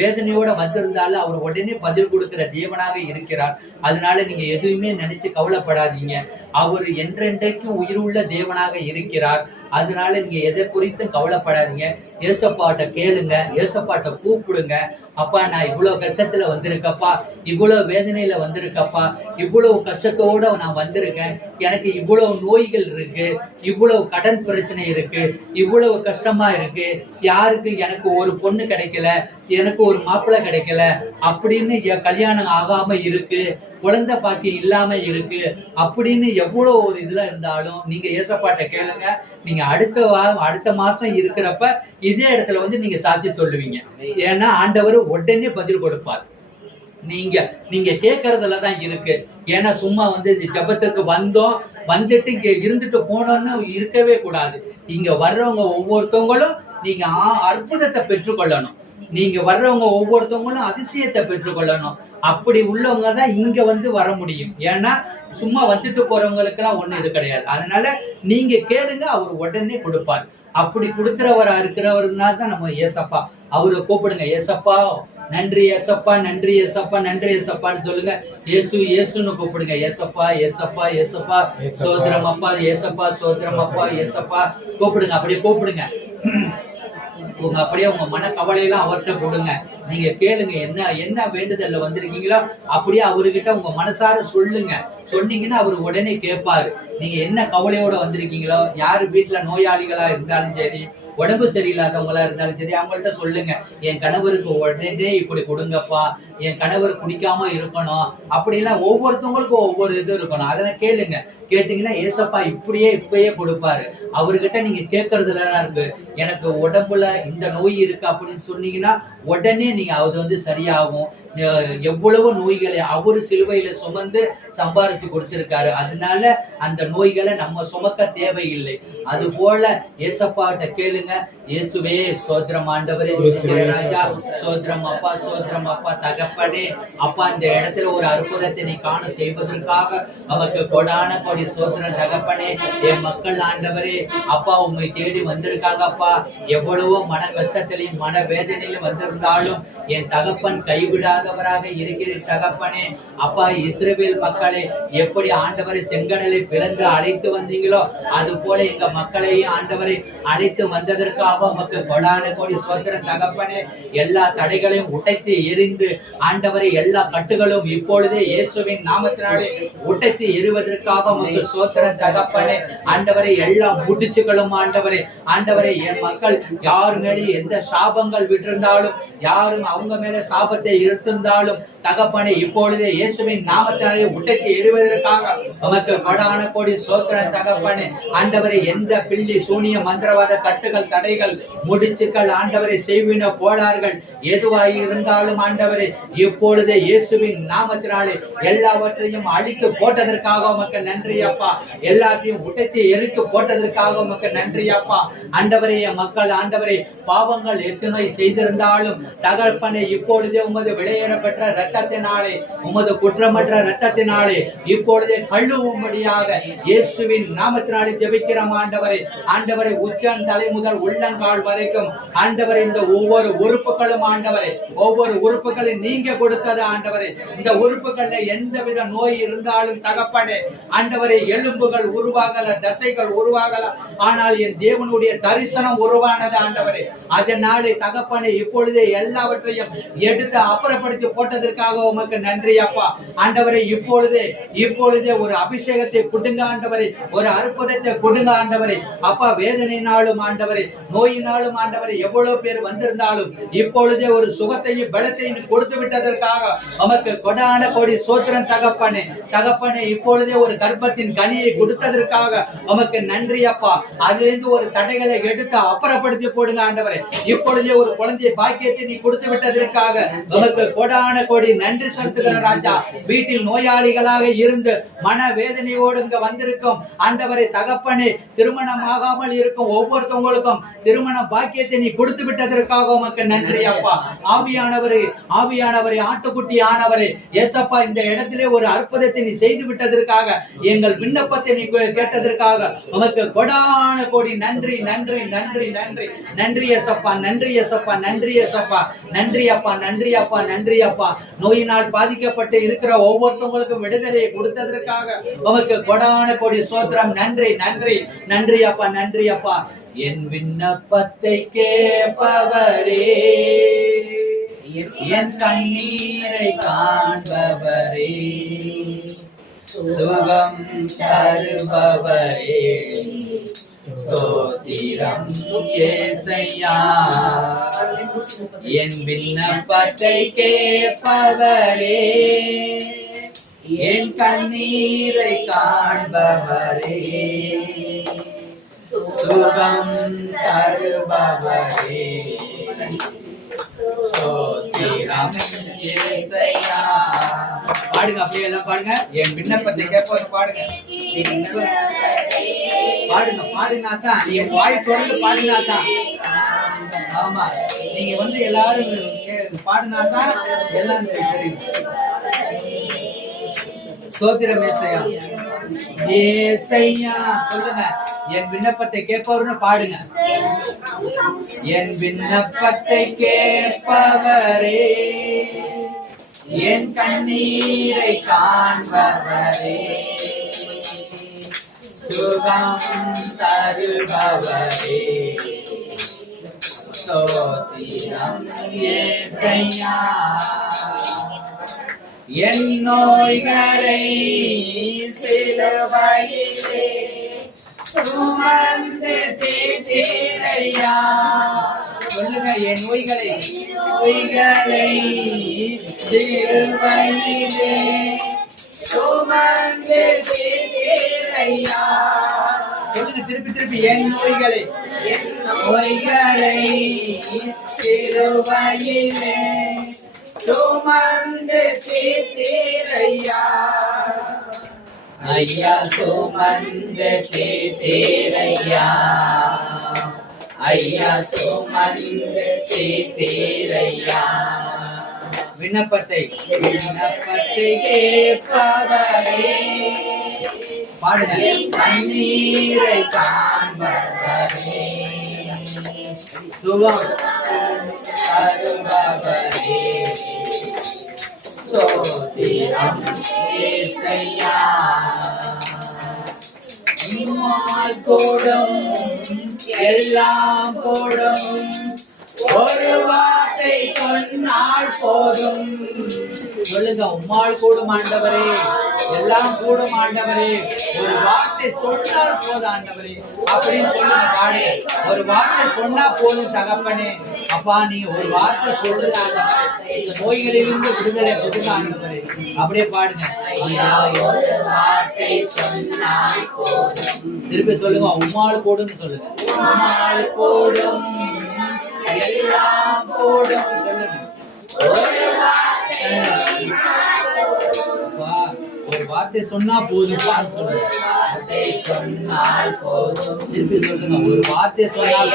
வேதனையோட வந்திருந்தாலும் அவர் உடனே பதில் கொடுக்கிற தேவனாக இருக்கிறார். அதனால நீங்க எதுவுமே நினைச்சு கவலைப்படாதீங்க. அவர் என்றென்றைக்கும் உயிருள்ள தேவனாக இருக்கிறார். அதனால நீங்க எதை குறித்து கவலைப்படாதீங்க. ஏசப்பாட்ட கேளுங்க, ஏசப்பாட்ட கூப்பிடுங்க. அப்பா நான் இவ்வளவு கஷ்டத்துல வந்திருக்கப்பா, இவ்வளவு வேதனையில வந்திருக்கப்பா, இவ்வளவு கஷ்டத்தோட நான் வந்திருக்கேன், எனக்கு இவ்வளவு நோய்கள் இருக்கு, இவ்வளவு கடன் பிரச்சனை இருக்கு, இவ்வளவு கஷ்டமா இருக்கு, யாருக்கு எனக்கு ஒரு பொண்ணு கிடைக்கல, எனக்கு ஒரு மாப்பிள்ளை கிடைக்கல, அப்படின்னு கல்யாணம் ஆகாம இருக்கு, குழந்தை பாக்கியம் இல்லாம இருக்கு, அப்படின்னு எவ்வளவு ஒரு இதுல இருந்தாலும் நீங்க ஏசப்பாட்ட கேளுங்க. நீங்க அடுத்த மாசம் இருக்கிறப்ப இதே இடத்துல வந்து நீங்க சாட்சி சொல்லுவீங்க. ஏன்னா ஆண்டவர் உடனே பதில் கொடுப்பார். நீங்க கேட்கறதுலதான் இருக்கு. ஏன்னா சும்மா வந்து ஜெபத்துக்கு வந்துட்டு இங்க இருந்துட்டு போனோம்னு இருக்கவே கூடாது. இங்க வர்றவங்க ஒவ்வொருத்தவங்களும் நீங்க அற்புதத்தை பெற்றுக்கொள்ளணும். நீங்க வர்றவங்க ஒவ்வொருத்தவங்களும் அதிசயத்தை பெற்றுக்கொள்ளணும். அப்படி உள்ளவங்க தான் இங்க வந்து வர முடியும். ஏன்னா சும்மா வந்துட்டு போறவங்களுக்கு எல்லாம் ஒண்ணு இது கிடையாது. அதனால நீங்க கேளுங்க, அவர் உடனே கொடுப்பார். அப்படி கொடுக்கிறவரா இருக்கிறவருனா தான் நம்ம ஏசப்பா. அவரை கூப்பிடுங்க. ஏசப்பா நன்றி ஏசப்பா, நன்றி ஏசப்பா, நன்றி ஏசப்பான்னு சொல்லுங்க. இயேசு இயேசுன்னு கூப்பிடுங்க. ஏசப்பா ஏசப்பா ஏசப்பா, சோதரம் அப்பா, ஏசப்பா சோதரம் அப்பா, ஏசப்பா கூப்பிடுங்க. அப்படியே கூப்பிடுங்க. அப்படியே உங்க மன கவலையெல்லாம் அவர்கிட்ட கொடுங்க. நீங்க கேளுங்க. என்ன வேண்டுதல்ல வந்திருக்கீங்களோ அப்படியே அவர்கிட்ட உங்க மனசார சொல்லுங்க. சொன்னீங்கன்னா அவரு உடனே கேட்பாரு. நீங்க என்ன கவலையோட வந்திருக்கீங்களோ, யாரு வீட்டுல நோயாளிகளா இருந்தாலும் சரி, உடம்பு சரியில்லாதவங்களா இருந்தாலும் சரி, அவங்கள்ட்ட சொல்லுங்க. என் கணவருக்கு உடனே இப்படி கொடுங்கப்பா, என் கணவர் குடிக்காம இருக்கணும், அப்படிலாம் ஒவ்வொருத்தவங்களுக்கும் ஒவ்வொரு இது இருக்கணும். அதெல்லாம் கேளுங்க. கேட்டீங்கன்னா ஏசப்பா இப்பயே கொடுப்பாரு. அவர்கிட்ட நீங்க கேட்கறதுலதான் இருக்கு. எனக்கு உடம்புல இந்த நோய் இருக்கு அப்படின்னு சொன்னீங்கன்னா உடனே நீங்க அது வந்து சரியாகும். எவ்வளவு நோய்களை அவரு சிலுவையில சுமந்து சம்பாரிச்சு கொடுத்திருக்காரு. அதனால அந்த நோய்களை நம்ம சுமக்க தேவையில்லை. அது போல ஏசப்பாட்ட கேளுங்க. இயேசுவே சோத்திரம், ஆண்டவரே ராஜா சோத்திரம் அப்பா, சோத்திரம் அப்பா, தகப்பனே அப்பா, இந்த இடத்துல ஒரு அற்புதத்தை நீ காண செய்வதற்காக அவருக்கு கொடான கொடி சோத்திரம் தகப்பனே. என் மக்கள் ஆண்டவரே அப்பா உண்மை தேடி வந்திருக்காங்க அப்பா. எவ்வளவோ மன கஷ்டத்திலையும் மன வேதனையிலும் வந்திருந்தாலும் என் தகப்பன் கைவிடாதவராக இருக்கிற தகப்பனே. அப்பா இஸ்ரவேல் மக்களை எப்படி ஆண்டவரை செங்கடலை பிளந்து அழைத்து வந்தீங்களோ அது போல எங்க மக்களையும் ஆண்டவரை அழைத்து வந்ததற்காக உமக்கு கொடான கோடி சோத்திரம் தகப்பனே. எல்லா தடைகளையும் உடைத்து எரிந்து ஆண்டவரை எல்லா கட்டுகளும் இப்பொழுதே இயேசுவின் நாமத்தினாலே உடைத்து எறிவதற்காக உமக்கு சோத்திரம் தகப்பனே. ஆண்டவரை எல்லா முடிச்சுகளும் ஆண்டவரை என் மக்கள் யார் மேலே எந்த சாபங்கள் விட்டிருந்தாலும், யாரும் அவங்க மேல சாபத்தை இருந்திருந்தாலும் தகப்பனை இப்பொழுதே இயேசுவின் நாமத்தினாலே உடைத்து எறிவதற்காக உமக்கு கொடான கோடி ஸ்தோத்திரம் தகப்பனே. ஆண்டவரை எந்த பில்லி சூனிய மந்திரவாத கட்டுகள் தடைகள் முடிச்சுக்கள் ஆண்டவரை செய்வின கோளாறுகள் எதுவாய் இருந்தாலும் ஆண்டவரை இப்பொழுதே இயேசுவின் நாமத்தினாலே எல்லாவற்றையும் அழித்து போட்டதற்காக உமக்கு நன்றி அப்பா. எல்லாத்தையும் உடைத்து எரித்து போட்டதற்காக உமக்கு நன்றி அப்பா. ஆண்டவரே மக்கள் ஆண்டவரே பாவங்கள் எத்தனை செய்திருந்தாலும் தகப்பனை இப்பொழுதே உமது விளையேற பெற்ற இரத்தத்தினாலே உமது குற்றமற்ற இரத்தத்தினாலே இப்பொழுதே கழுவும்படியாக இயேசுவின் நாமத்தினாலே ஜெபிக்கிறோம் ஆண்டவரே. ஆண்டவரை உச்சன் தலை முதல் உள்ளங்கால் வரைக்கும் ஆண்டவரை இந்த ஒவ்வொரு உறுப்புகளும் ஆண்டவரை ஒவ்வொரு உறுப்புகளை நீங்க கொடுத்தது ஆண்டவரை. இந்த உறுப்புகள்ல எந்தவித நோய் இருந்தாலும் தகப்பனே ஆண்டவரை எலும்புகள் உருவாகல தசைகள் உருவாகல ஆனால் என் தேவனுடைய தரிசனம் உருவானது ஆண்டவரே. அதனாலே தகப்பனே இப்பொழுதே எல்லாவற்றையும் எடுத்து அப்புறப்படுத்தி போட்டதற்காக உமக்கு நன்றி அப்பா. ஆண்டவரை இப்பொழுதே ஒரு அபிஷேகத்தை கொடுங்க ஆண்டவரை, ஒரு அற்புதத்தை கொடுங்க ஆண்டவரை அப்பா. வேதனையினாலும் ஆண்டவரை நோயினாலும் ஆண்டவரை எவ்வளவு பேர் வந்திருந்தாலும் இப்பொழுதே ஒரு சுகத்தையும் பலத்தையும் கொடுத்து விட்டதற்காக உமக்கு கொடான கோடி ஸ்தோத்திரம் தகப்பனே. தகப்பனே இப்பொழுதே ஒரு கர்ப்பத்தின் கனியை கொடுத்ததற்காக உமக்கு நன்றி அப்பா. அதிலிருந்து ஒரு தடைகளை எடுத்து அப்புறப்படுத்தி போடுங்க ஆண்டவரை. இப்பொழுதே ஒரு குழந்தை பாக்கியத்தை நீ கொடுத்து விட்டதற்காக உமக்கு கொடான கோடி நன்றி செலுத்துகிற ராஜா. வீட்டில் நோயாளிகளாக இருந்து மன வேதனையோடு இங்க வந்திருக்கும் ஆண்டவரை தகப்பனே திருமணம் ஆகாமல் இருக்கும் ஒவ்வொருத்தவங்களுக்கும் திருமண பாக்கியத்தை நீ கொடுத்து விட்டதற்காக உமக்கு நன்றி அப்பா. ஆவியானவரே ஆட்டுக்குட்டி ஆனவரே ஏசப்பா இந்த இடத்திலே ஒரு அற்புதத்தை நீ செய்து விட்டதற்காக எங்கள் விண்ணப்பத்தை நீ கேட்டதற்காக உமக்கு கொடான கோடி நன்றி நன்றி நன்றி நன்றி நன்றி ஏசப்பா. நன்றி ஏசப்பா. நன்றி ஏசப்பா. நன்றி அப்பா. நன்றி அப்பா. நன்றி அப்பா. நோயினால் பாதிக்கப்பட்டு இருக்கிற ஒவ்வொருத்தவங்களுக்கும் விடுதலையை கொடுத்ததற்காக உமக்கு கொடான கோடி ஸ்தோத்திரம். நன்றி நன்றி நன்றி அப்பா. நன்றி அப்பா. என் விண்ணப்பத்தை கேட்பவரே, என் கண்ணீரை காண்பவரே, சுகம் தருபவரே, ஸ்தோத்திரம் ஏசையா. என் விண்ணப்பத்தை கேட்பவரே, என் கண்ணீரை காண்பவரே, சுகம் தருபவரே, ஸ்தோத்திரம் ஏசையா. பாடுங்க, அப்படியே எல்லாம் பாடுங்க. என் விண்ணப்பத்தை கேட்பது பாடுங்க. பாடுங்க, பாடினாதான் நீங்க வாய் தொடர்ந்து பாடினாதான். ஆமா, நீங்க எல்லாரும் பாடினாதான் எல்லாம் தெரியும். ஸ்தோத்திரம் ஏசையா. ஏசையா சொல்லுங்க. என் விண்ணப்பத்தை கேட்பவர்னு பாடுங்க. என் விண்ணப்பத்தை கேட்பவரே, என் கண்ணீரை காண்பவரே, சுகம் தருபவரே, ஸ்தோத்திரம் ஏசையா. என் நோய்களை சிலுவையிலே சுமந்து தீர்த்தீரையா. சொல்லுங்க. என் நோய்களை சிலுவையிலே சுமந்து தீர்த்தீரையா. சொல்லுங்க திருப்பி. என் நோய்களை சிலுவையிலே சுமந்து தீர்த்தீரையா. ஐயா சுமந்து தீர்த்தீரையா. ஐயா சுமந்து தீர்த்தீரையா. விண்ணப்பத்தை கேட்பவரே, பாடுங்க. கண்ணீரை காண்பவரே, சுகம் தருபவரே, ஸ்தோத்திரம் ஏசையா. கூடும் எல்லாம் கூடும், ஒரு வார்த்தை சொன்னால் போதும். சொல்லுங்க. உம்மால் கூடும் ஆண்டவரே, எல்லாம் கூடும் ஆண்டவரே, ஒரு வார்த்தை சொன்னால் போதும் ஆண்டவரே அப்படின்னு சொல்லுங்க பாடுங்க. ஒரு வார்த்தை சொன்னா போதும் தகப்பனே. அப்பா நீங்க ஒரு வார்த்தை சொல்லுங்க ஆண்டவரே, இந்த நோய்களிலிருந்து விடுதலை கொடுங்க ஆண்டவரே. அப்படியே பாடுங்க. திருப்பி சொல்லுங்க, உம்மால் கூடும் சொல்லுங்க. உம்மால் கூடும், எல்லாம் கூடும் சொல்லுங்க. ஒரு வார்த்தை சொன்னா போதும் சொல்லுங்க. திருப்பி சொல்லுங்க, ஒரு வார்த்தை சொன்னால்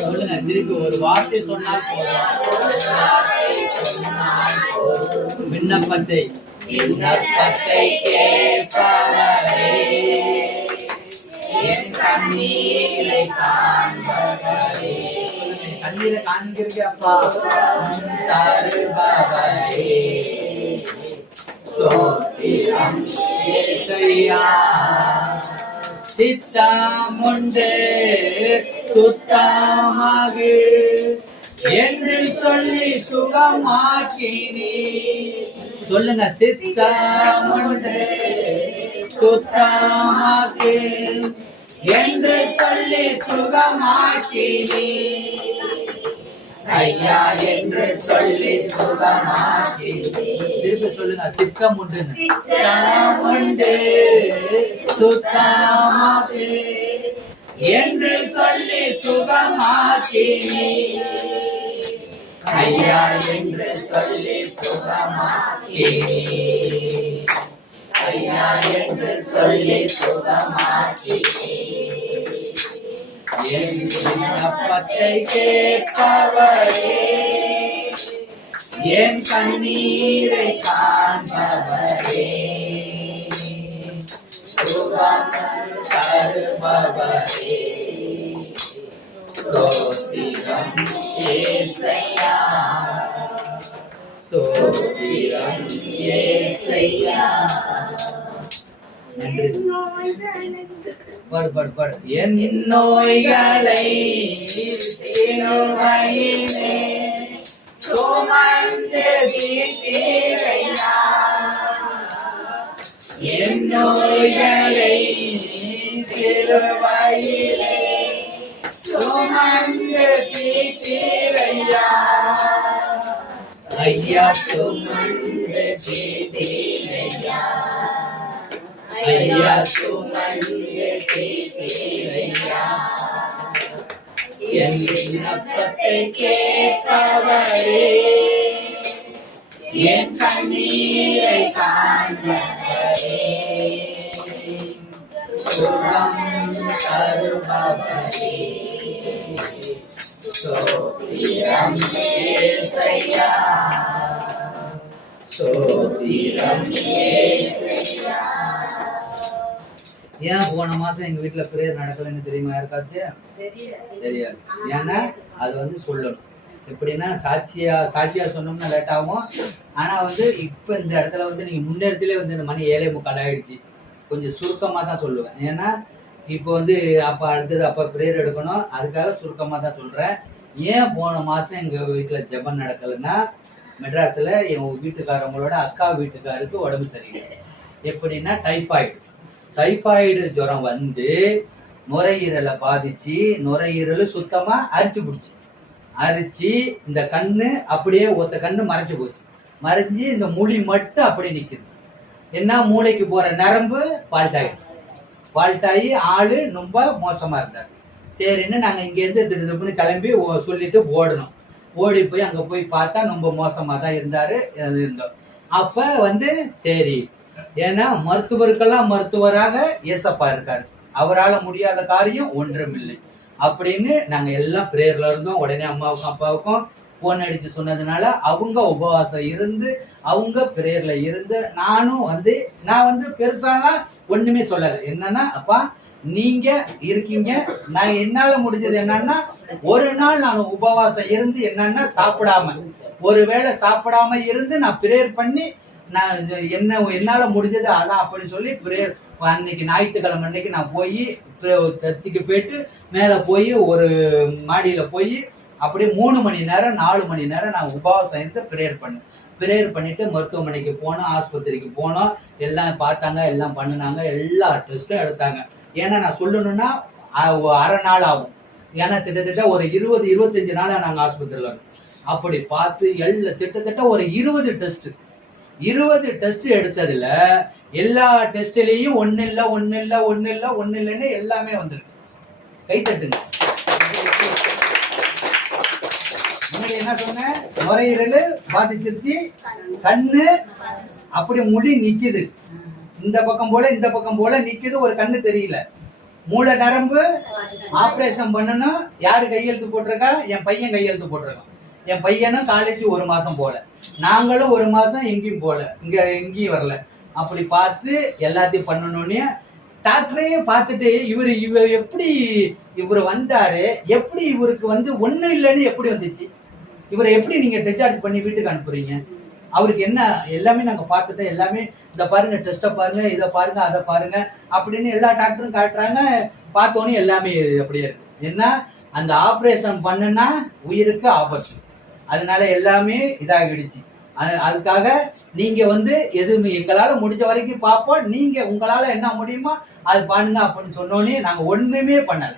சொல்லுங்க. திருப்பி ஒரு வார்த்தை சொன்னால் போதும். விண்ணப்பத்தை கேட்பவரே, என் கண்ணீரை காண்பவரே. கண்ணீரை காண்கிறீங்க அப்பா. தருபவரே, ஸ்தோத்திரம் இயேசுயா. சித்தமுண்டு சுத்தமாகு என்று சொல்லி சுகமாக்கினே. சொல்லுங்க, சித்தமுண்டு சுத்தமாக்கு என்று சொல்லி சுகமாக்கினே. ஐயா என்று சொல்லி சுகமாக்கினே. திருப்பி சொல்லுங்க, சித்தம் உண்டு சுத்தமாக்கு என்று சொல்லி சுகமாக்கினே. ஐயா என்று சொல்லி சுகமாக்கினே. ஐயா என்று சொல்லி சுகமாக்கினே. என் விண்ணப்பத்தை கேட்பவரே, என் கண்ணீரை காண்பவரே, சுகம் தருபவரே, ஸ்தோத்திரம் இயேசுயா. ஸ்தோத்திரம் இயேசுயா. நன்றி. பாடு. என் நோய்களை சிலுவையிலே சுமந்து தீர்த்தீரையா. என் நோய்களை சிலுவையிலே சுமந்து தீர்த்தீரையா. ஐயா சுமந்து தீர்த்தீரையா. ஐயா சுமந்து தீர்த்தீரையா. என் விண்ணப்பத்தை கேட்பவரே, என் கண்ணீரை காண்பவரே, சுகம் தருபவரே, ஸ்தோத்திரம் இயேசுயா. ஸ்தோத்திரம் இயேசுயா. ஏன் போன மாசம் எங்க வீட்டுல பிரேயர் நடக்கலன்னு தெரியுமா யாருக்காச்சும்? தெரியாது. ஏன்னா அது சொல்லணும். எப்படின்னா சாட்சியா சொன்னோம்னா லேட் ஆகும். ஆனா இப்ப இந்த இடத்துல நீங்க முன்னேறத்திலே இந்த மணி 7:45 ஆயிடுச்சு. கொஞ்சம் சுருக்கமா தான் சொல்லுவேன். ஏன்னா இப்போ அப்ப அடுத்தது அப்ப பிரேயர் எடுக்கணும். அதுக்காக சுருக்கமா தான் சொல்றேன். ஏன் போன மாசம் எங்க வீட்டுல ஜெபம் நடக்கலைன்னா, மெட்ராஸ்ல என் வீட்டுக்காரவங்களோட அக்கா வீட்டுக்காருக்கு உடம்பு சரியில்லை. எப்படின்னா டைபாய்டு ஜுரம் நுரையீரலை பாதிச்சு, நுரையீரல் சுத்தமா அரிச்சு இந்த கண்ணு அப்படியே ஒத்த கண்ணு மறைஞ்சு போச்சு. மறைஞ்சு இந்த மொழி மட்டும் அப்படி நிக்குது. என்ன, மூளைக்கு போற நரம்பு ஃபால்ட் ஆகி ஆளு ரொம்ப மோசமா இருந்தார். சரின்னு நாங்க இங்க இருந்து திடீர்னு கிளம்பி சொல்லிட்டு ஓடணும். ஓடி போய் அங்க போய் பார்த்தா ரொம்ப மோசமா தான் இருந்தோம். அப்ப சரி, ஏன்னா மருத்துவருக்கெல்லாம் மருத்துவராக ஏசப்பா இருக்காரு. அவரால் முடியாத காரியம் ஒன்றுமில்லை அப்படின்னு நாங்க எல்லாம் பிரேயர்ல இருந்தோம். உடனே அம்மாவுக்கும் அப்பாவுக்கும் போன் அடிச்சு சொன்னதுனால அவங்க உபவாசம் இருந்து அவங்க பிரேயர்ல இருந்து நானும் நான் பெருசாலாம் ஒண்ணுமே சொல்லலை. என்னன்னா, அப்பா நீங்க இருக்கீங்க, நான் என்னால முடிஞ்சது என்னன்னா, ஒரு நாள் நான் உபவாசம் இருந்து என்னன்னா சாப்பிடாம, ஒருவேளை சாப்பிடாம இருந்து நான் பிரேயர் பண்ணி நான் என்னால முடிஞ்சது அதான் அப்படின்னு சொல்லி பிரேயர். அன்னைக்கு ஞாயிற்றுக்கிழமை அன்னைக்கு நான் போய் சர்ச்சுக்கு போயிட்டு மேலே போய் ஒரு மாடியில போய் அப்படியே 3 மணி நேரம் 4 மணி நேரம் நான் உபவாசம் இருந்து பிரேயர் பண்ணேன். பிரேயர் பண்ணிட்டு மருத்துவமனைக்கு போனோம், ஆஸ்பத்திரிக்கு போனோம். எல்லாம் பார்த்தாங்க, எல்லாம் பண்ணினாங்க, எல்லா டெஸ்ட்டும் எடுத்தாங்க. ஏன்னா நான் சொல்லணும்னா அரை நாள் ஆகும். ஏன்னா கிட்டத்தட்ட ஒரு 20-25 நாளா நாங்க ஆஸ்பத்திரியில் இருக்கோம். அப்படி பார்த்து கிட்டத்தட்ட ஒரு 20 டெஸ்ட் எடுத்ததுல எல்லா டெஸ்ட்லயும் ஒண்ணு இல்லைன்னு எல்லாமே வந்துருக்கு. கை தட்டுங்க. முன்னாடி என்ன சொன்னேன், நுரையீரல் பாதிச்சிருச்சு, கண்ணு அப்படி முடி நிக்குது, இந்த பக்கம் போல நிக்குது, ஒரு கண்ணு தெரியல. மூளை நரம்பு ஆபரேஷன் பண்ணணும். யாரு கையெழுத்து போட்டிருக்கா? என் பையன் கையெழுத்து போட்டிருக்கான். என் பையனும் காலேஜ் 1 மாசம் போல, நாங்களும் 1 மாசம் எங்கேயும் போல, எங்கேயும் வரல. அப்படி பார்த்து எல்லாத்தையும் பண்ணணும்னு டாக்டரையே பார்த்துட்டு இவர் எப்படி இவர் வந்தாரு, எப்படி இவருக்கு ஒன்றும் இல்லைன்னு எப்படி வந்துச்சு, இவரை எப்படி நீங்க டிஸ்சார்ஜ் பண்ணி வீட்டுக்கு அனுப்புறீங்க? அவருக்கு என்ன எல்லாமே நாங்க பார்த்துட்டோம். எல்லாமே இதை பாருங்க, டெஸ்ட்டை பாருங்க, இதை பாருங்க, அதை பாருங்க அப்படின்னு எல்லா டாக்டரும் காட்டுறாங்க. பார்த்தோன்னே எல்லாமே அப்படியே இருக்கு. ஏன்னா அந்த ஆப்ரேஷன் பண்ணுனா உயிருக்கு ஆபத்து. அதனால எல்லாமே இதாகிடுச்சு. அதுக்காக நீங்க எதுவுமே எங்களால முடிஞ்ச வரைக்கும் பார்ப்போம், நீங்க உங்களால என்ன முடியுமோ அது பண்ணுங்க அப்படின்னு சொன்னோன்னே நாங்க ஒண்ணுமே பண்ணல.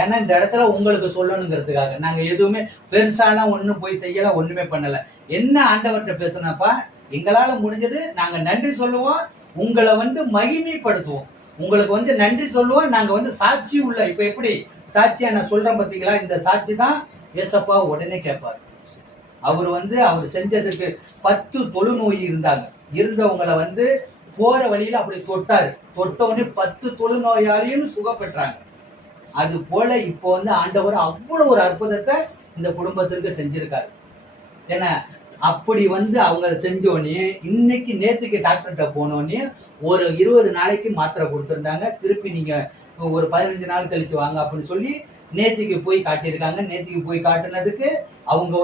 ஏன்னா இந்த இடத்துல உங்களுக்கு சொல்லணுங்கிறதுக்காக நாங்க எதுவுமே பெருசாலாம் ஒண்ணும் போய் செய்யல, ஒண்ணுமே பண்ணல. என்ன ஆண்டவர்கிட்ட பேசணும்ப்பா, எங்களால முடிஞ்சது நாங்க நன்றி சொல்லுவோம், உங்களை மகிமைப்படுத்துவோம், உங்களுக்கு நன்றி சொல்லுவோம். நாங்க சாட்சி உள்ள, இப்ப எப்படி சாட்சியா நான் சொல்றேன் பாத்தீங்களா, இந்த சாட்சி தான் ஏசப்பா உடனே கேட்பாரு. அவர் அவர் செஞ்சதுக்கு 10 தொழுநோய் இருந்தவங்களை போற வழியில அப்படி தொட்டாரு. தொட்டவுடனே 10 தொழுநோயாளியும் சுகப்பெற்றாங்க. அது போல இப்போ ஆண்டவர் அவ்வளவு ஒரு அற்புதத்தை இந்த குடும்பத்திற்கு செஞ்சிருக்காரு. ஏன்னா அப்படி அவங்க செஞ்சோடனே இன்னைக்கு நேற்றுக்கு டாக்டர்கிட்ட போனோடனே ஒரு 20 நாளைக்கு மாத்திரை கொடுத்துருந்தாங்க. திருப்பி நீங்க ஒரு 15 நாள் கழிச்சு வாங்க அப்படின்னு சொல்லி நேற்றுக்கு போய் காட்டியிருக்காங்க. நேற்றுக்கு போய் காட்டுனதுக்கு அவங்க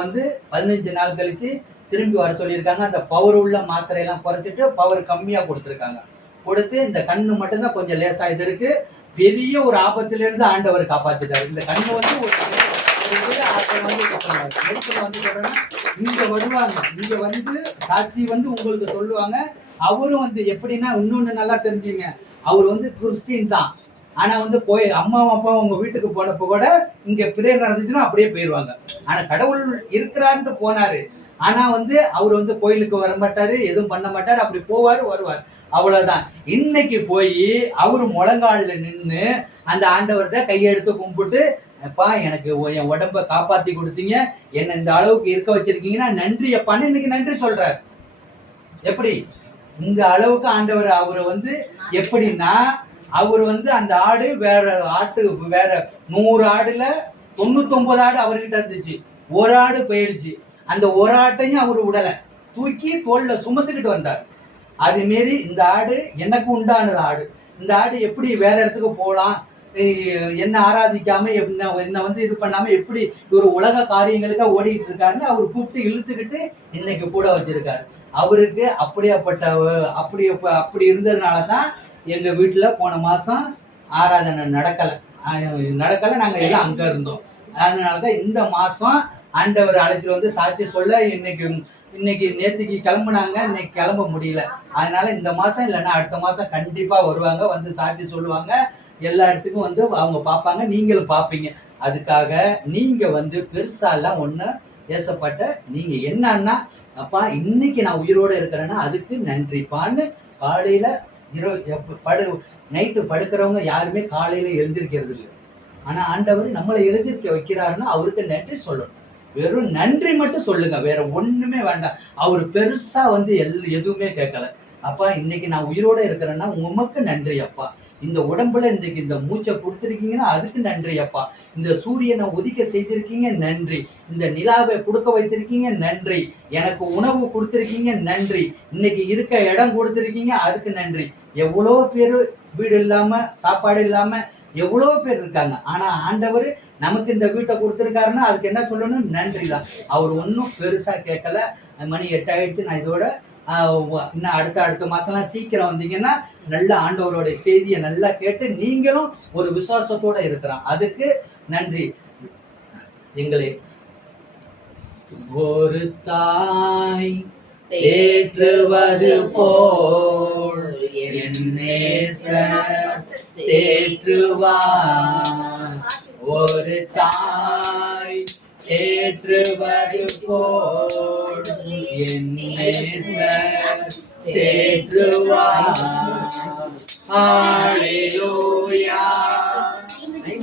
15 நாள் கழிச்சு திரும்பி வர சொல்லியிருக்காங்க. அந்த பவர் உள்ள மாத்திரையெல்லாம் குறைச்சிட்டு பவர் கம்மியா கொடுத்துருக்காங்க. கொடுத்து இந்த கண்ணு மட்டும்தான் கொஞ்சம் லேசா இது இருக்கு. பெரிய ஒரு ஆபத்திலிருந்து ஆண்டவர் காப்பாத்திட்டாரு. இந்த கண்ணு ஒரு இங்க வருவாங்க, இங்க சாட்சி உங்களுக்கு சொல்லுவாங்க. அவரும் எப்படின்னா இன்னொன்னு நல்லா தெரிஞ்சுங்க, அவர் கிறிஸ்டின் தான். ஆனா போய் அம்மா அப்பா உங்க வீட்டுக்கு போனப்ப கூட இங்க பிரேயர் நடந்துச்சுன்னா அப்படியே போயிடுவாங்க. ஆனா கடவுள் இருக்கிறாருன்னு போனாரு. ஆனா அவர் கோயிலுக்கு வர மாட்டாரு, எதுவும் பண்ண மாட்டாரு, அப்படி போவாரு வருவார், அவ்வளவுதான். இன்னைக்கு போய் அவரு முழங்கால்ல நின்று அந்த ஆண்டவர்கிட்ட கையெடுத்து கும்பிட்டு, அப்பா எனக்கு என் உடம்ப காப்பாத்தி கொடுத்தீங்க, என்ன இந்த அளவுக்கு இருக்க வச்சிருக்கீங்கன்னா நன்றி அப்பான்னு இன்னைக்கு நன்றி சொல்றாரு. எப்படி இந்த அளவுக்கு ஆண்டவர் அவரு எப்படின்னா, அவர் அந்த ஆடு வேற 100 ஆடுல 99 ஆடு அவர்கிட்ட இருந்துச்சு, ஒரு ஆடு போயிடுச்சு. அந்த ஒரு ஆட்டையும் அவரு விடல, தூக்கி தோல்ல சுமந்துக்கிட்டு வந்தார். அது மாரி இந்த ஆடு எனக்கு உண்டானது ஆடு. இந்த ஆடு எப்படி வேற இடத்துக்கு போகலாம், என்ன ஆராதிக்காம என்ன இது பண்ணாம எப்படி ஒரு உலக காரியங்களுக்கா ஓடிட்டு இருக்காருன்னு அவர் கூப்பிட்டு இழுத்துக்கிட்டு இன்னைக்கு கூட வச்சிருக்காரு. அவருக்கு அப்படி இருந்ததுனாலதான் எங்க வீட்டுல போன மாசம் ஆராதனை நடக்கல, நாங்க எல்லாம் அங்க இருந்தோம். அதனாலதான் இந்த மாசம் ஆண்டவர் அழைச்சிட்டு சாட்சி சொல்ல இன்னைக்கு நேற்றுக்கு கிளம்புனாங்க, இன்னைக்கு கிளம்ப முடியல. அதனால இந்த மாசம் இல்லைன்னா அடுத்த மாசம் கண்டிப்பா வருவாங்க, சாட்சி சொல்லுவாங்க. எல்லா இடத்துக்கும் அவங்க பார்ப்பாங்க, நீங்களும் பார்ப்பீங்க. அதுக்காக நீங்க பெருசா எல்லாம் ஒண்ணு ஏசப்பட்ட நீங்க என்னன்னா, அப்பா இன்னைக்கு நான் உயிரோட இருக்கிறேன்னா அதுக்கு நன்றிப்பான்னு காலையில நைட்டு படுக்கிறவங்க யாருமே காலையில எழுந்திருக்கிறது இல்லை. ஆனா ஆண்டவர் நம்மளை எழுந்திருக்க வைக்கிறாருன்னா அவருக்கு நன்றி சொல்லணும். வெறும் நன்றி மட்டும் சொல்லுங்க, வேற ஒண்ணுமே வேண்டாம். அவர் பெருசா எதுவுமே கேட்கல. அப்பா இன்னைக்கு நான் உயிரோட இருக்கிறேன்னா உமக்கு நன்றி அப்பா. இந்த உடம்புல இன்னைக்கு இந்த மூச்சை கொடுத்துருக்கீங்கன்னா அதுக்கு நன்றி அப்பா. இந்த சூரியனை உதிக்க செய்திருக்கீங்க நன்றி. இந்த நிலாவை கொடுக்க வைத்திருக்கீங்க நன்றி. எனக்கு உணவு கொடுத்துருக்கீங்க நன்றி. இன்னைக்கு இருக்க இடம் கொடுத்துருக்கீங்க அதுக்கு நன்றி. எவ்வளோ பேர் வீடு இல்லாம சாப்பாடு இல்லாம எவ்வளோ பேர் இருக்காங்க. ஆனா ஆண்டவர் நமக்கு இந்த வீட்டை கொடுத்துருக்காருன்னா அதுக்கு என்ன சொல்லணும், நன்றி தான். அவர் ஒன்றும் பெருசா கேட்கல. மணி 8 ஆயிடுச்சு. நான் இதோட இன்னும் அடுத்த மாசம்லாம் சீக்கிரம் வந்தீங்கன்னா நல்ல ஆண்டவரோட செய்தியை நல்லா கேட்டு நீங்களும் ஒரு விசுவாசத்தோட இருக்கிறான். அதுக்கு நன்றி. எங்களே ஒரு தாய் தேற்றுவது போல் என் நேசர் தேற்றுவார். ஒரு தாய் தேற்றுவது போல் என் நேசர் தேற்றுவார். ஹalleluya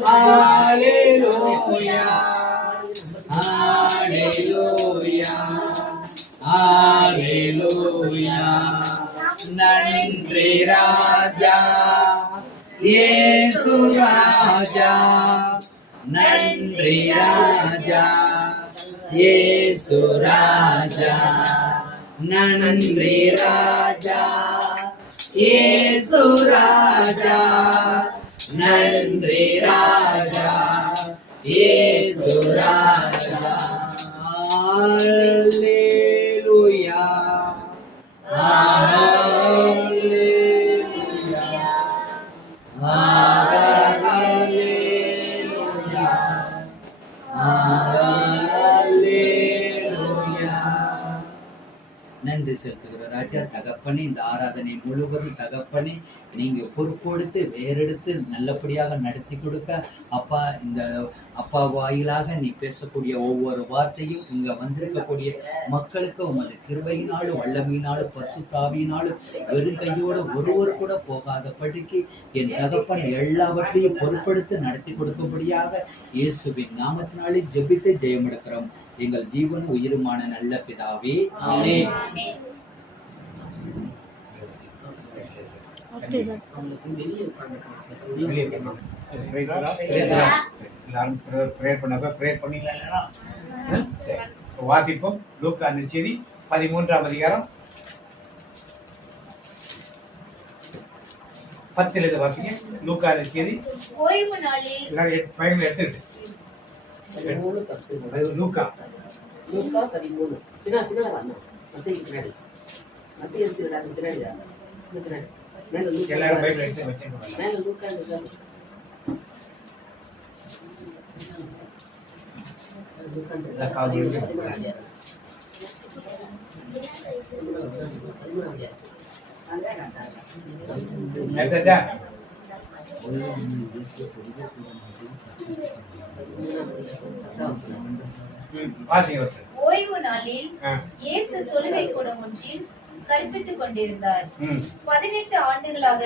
ஹalleluya ஹalleluya ஹalleluya. நன்றி ராஜா இயேசு ராஜா, நன்றி ராஜா இயேசு ராஜா, நன்றி ராஜா இயேசு ராஜா, நன்றி ராஜா இயேசு ராஜா. ஹalleluya ஹalleluya ஹalleluya ஹalleluya. நன்றி செலுத்துகிற ராஜா தகப்பனே, இந்த ஆராதனை முழுவதும் தகப்பனே நீங்க பொறுப்பெடுத்து வேறெடுத்து நல்லபடியாக நடத்தி கொடுக்க அப்பா, இந்த அப்பா வாயிலாக நீ பேசக்கூடிய ஒவ்வொரு வார்த்தையும் இங்க வந்திருக்கக்கூடிய மக்களுக்கு உமது கிருபையினாலும் வல்லமையினாலும் பசுத்தாவியினாலும் வெறும் கையோடு ஒருவர் கூட போகாதபடிக்கு என் தகப்பன் எல்லாவற்றையும் பொறுப்பெடுத்து நடத்தி கொடுக்கும்படியாக இயேசுவின் நாமத்தினாலே ஜெபித்து ஜெயம் எடுக்கிறோம் எங்கள் ஜீவன் உயிருமான நல்ல பிதாவே, ஆமென். வாசிப்போம். லூக்கா நற்செய்தி 13ஆம் அதிகாரம் 10 வாசிங்க. லூக்கா நற்செய்தி ஓய்வு நாளில் எல்லாரும் பைபிள் எடுத்துக்கிட்டு லூக்கா லூக்கா 13 பின்னால வரணும். மத்திய இருக்கு எல்லாரும் பைபிள் எடுத்து வச்சுக்கோங்க. மேல லூக்கா இருக்கு. எடுத்தாச்சா? வாசிங்க. ஓய்வு நாளில் இயேசு தொழுகை கூடம் ஒன்றில் கற்பித்துக் கொண்டிருந்தார். 18 ஆண்டுகளாக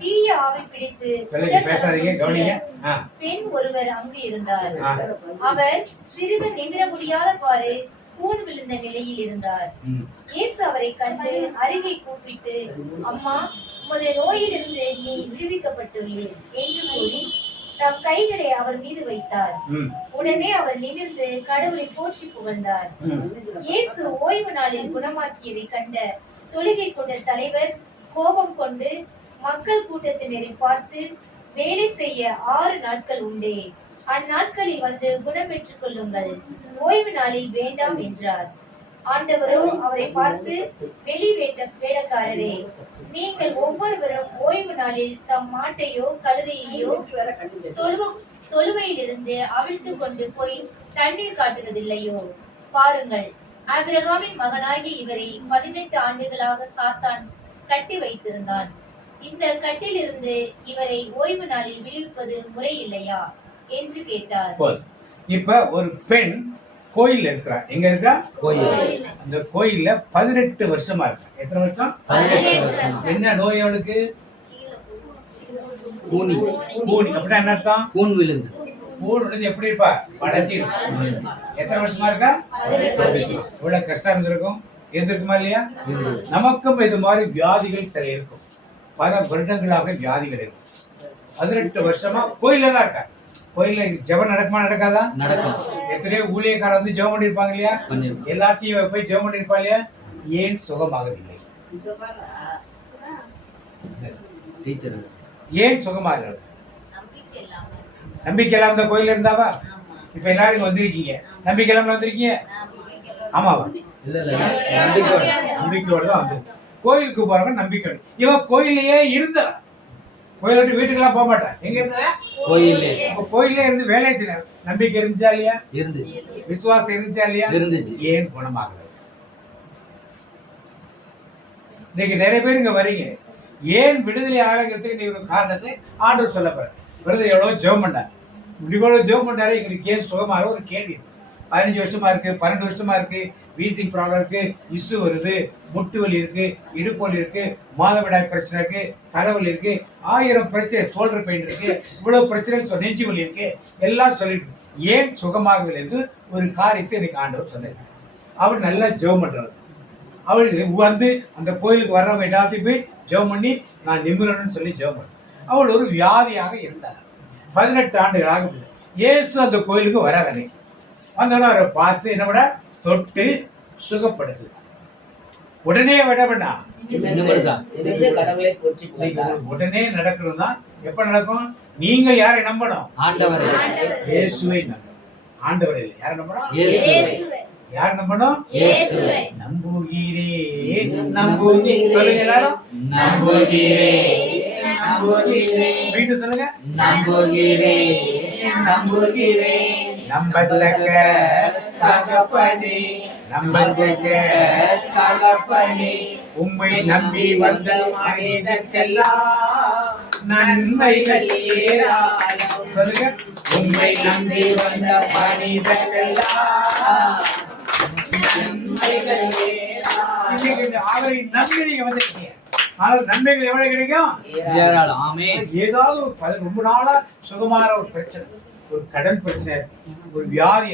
தீய ஆவி பிடித்து பெண் ஒருவர் அங்கு இருந்தார். அவர் சிறிது நிமிர முடியாதவாறு கூன் விழுந்த நிலையில் இருந்தார். இயேசு அவரை கண்டு அருகே கூப்பிட்டு, அம்மா, உமது நோயிலிருந்து நீ விடுவிக்கப்பட்டுள்ளீர் என்று கூறி தம் கைகளை அவர் மீது வைத்தார். உடனே அவர் நிமிர்ந்து கடவுளை போற்றி புகழ்ந்தார். இயேசு ஓய்வு நாளில் குணமாக்கியதை கண்ட தொழுகை கூட்ட தலைவர் கோபம் கொண்டு மக்கள் கூட்டத்தினரை பார்த்து, வேலை செய்ய 6 நாட்கள் உண்டே, அந்நாட்களில் வந்து குணம் பெற்றுக் கொள்ளுங்கள், ஓய்வு நாளில் வேண்டாம் என்றார். ஆண்டவரோ அவரை பார்த்து, வெளி வேடக்காரரே, நீங்கள் ஒவ்வொருவரும் ஓய்வு நாளில் தம் மாட்டையோ கழுதையோ தொழுவையிலிருந்து அவிழ்த்து கொண்டு போய் தண்ணீர் காட்டுவதில்லையோ? பாருங்கள், ஆபிரகாமின் மகனாகிய இவரை 18 ஆண்டுகளாக சாத்தான் கட்டி வைத்திருந்தான். இந்த கட்டிலிருந்து இவரை ஓய்வு நாளில் விடுவிப்பது முறை இல்லையா என்று கேட்டார். இப்ப ஒரு பெண் கோயில் இருக்கிறா. எங்க இருக்கா? கோயில். அந்த கோயில்ல 18 வருஷமா இருக்கா. எத்தனை வருஷம்? 18 வருஷம். என்ன நோய் அவளுக்கு? கூனி. கூனி அப்படின்னா என்ன அர்த்தம்? கூன் விழுந்து. கூன் விழுந்து எப்படி இருப்பா? படைச்சி. எத்தனை வருஷமா இருக்கா? 18. இவ்வளவு கஷ்டம் இருந்திருக்கும். இருந்திருக்குமா இல்லையா? நமக்கும் இது மாதிரி வியாதிகள் சில இருக்கும். பல வருடங்களாக வியாதிகள் இருக்கும். 18 வருஷமா கோயில்ல தான் இருக்கா. கோயில்ல ஜெபம் நடக்குமா நடக்காதா? நடக்கும். எத்தனையோ ஊழியக்காரர் வந்து ஜெபம் பண்ணிருப்பாங்க இல்லையா? எல்லாத்தையும் போய் ஜெபம் பண்ணிருப்பா இல்லையா? ஏன் சுகமாகவில்லை? ஏன் சுகமாகிறது? நம்பிக்கை இல்லாம இந்த கோயில்ல இருந்தாவா? இப்ப எல்லாரும் வந்திருக்கீங்க, நம்பிக்கை இல்லாம வந்திருக்கீங்க. ஆமாவா? நம்பிக்கையோட தான் வந்து கோயிலுக்கு போறவங்க நம்பிக்கை. இவன் கோயிலையே இருந்தா, கோயில விட்டு வீட்டுக்கெல்லாம் போக மாட்டான். எங்க இருந்தா? கோயிலே இருந்து வேலை செய்ய நம்பிக்கை இருந்துச்சா இல்லையா? இருந்துச்சு. விசுவாசம் இருந்துச்சா இல்லையா? இருந்துச்சு. ஏன் குணமாகல? இன்னைக்கு நிறைய பேர் இங்க வரீங்க, ஏன் விடுதலை ஆகிறதுக்கு நீ ஒரு காரணத்தை ஆண்டவர் சொல்ல போற. விடுதலை எவ்வளவு ஜெபம் பண்ணார், இவ்வளவு ஜெபம் பண்ணாரு, எங்களுக்கு ஏன் சுகமாக ஒரு கேள்வி. 15 வருஷமா இருக்கு, 12 வருஷமா இருக்கு, வீசிங் ப்ராப்ளம் இருக்கு, இஷ்யூ வருது, முட்டு வலி இருக்கு, இடுப்பு வலி இருக்கு, மாதவிடாய் பிரச்சனை இருக்கு, தலைவலி இருக்கு, 1000 பிரச்சனை, ஷோல்டர் பெயின் இருக்கு, இவ்வளவு பிரச்சனை, நெஞ்சு வலி இருக்கு, எல்லாம் சொல்லிட்டு ஏன் சுகமாகவில்லை என்று ஒரு காரியத்தை எனக்கு ஆண்டவர் சொன்னார். அவர் நல்லா ஜெபம் பண்றாரு. அவள் வந்து அந்த கோயிலுக்கு வர்றவங்க எல்லாத்தையும் போய் ஜெபம் பண்ணி நான் நிமிரணும்னு சொல்லி ஜெபம் பண்ணேன். அவள் ஒரு வியாதியாக இருந்தார். 18 ஆண்டுகளாக இயேசு அந்த கோயிலுக்கு வராது. அன்னைக்கு வந்தோட அவரை பார்த்து என்ன பண்ண, தொட்டு சுகப்படுத்து. உடனே விட பண்ணா கடவுளை போற்றி புகழ்ந்தார். உடனே நடக்கணும்னா எப்ப நடக்கும்? நீங்க யாரை நம்பணும்? ஆண்டவரே. இயேசுவை நம்பணும். ஆண்டவரை இல்லை, யாரை நம்பணும்? இயேசுவை. யார் நம்பணும்? இயேசுவை. நம்புகிறேன் நம்புகிறேன் சொல்லுங்க எல்லாரும். நம்புகிறேன் நம்புகிறேன் வீட்டு சொல்லுங்க. நம்புகிறேன் நம்புகிறேன் நம்பத்தக்க தகப்பனே, நம்பத்தக்க தகப்பனே, உம்மை நம்பி வந்த மனிதர்க்கெல்லாம் நன்மைகள் ஏராளம். சொல்லுங்க. உம்மை நம்பி வந்த மனிதர்களெல்லாம் நன்மைகள் ஏராளம். இன்னைக்கு அவரை நம்பி நீங்க வந்திருக்கீங்க. ஆனால் நன்மைகள் எவ்வளவு கிடைக்கும்? ஏராளம். ஆமென். ஏதாவது ஒரு ரொம்ப நாளா சுகமான ஒரு பிரச்சனை, ஒரு கடன் பிரச்சனை, ஒரு வியாதி,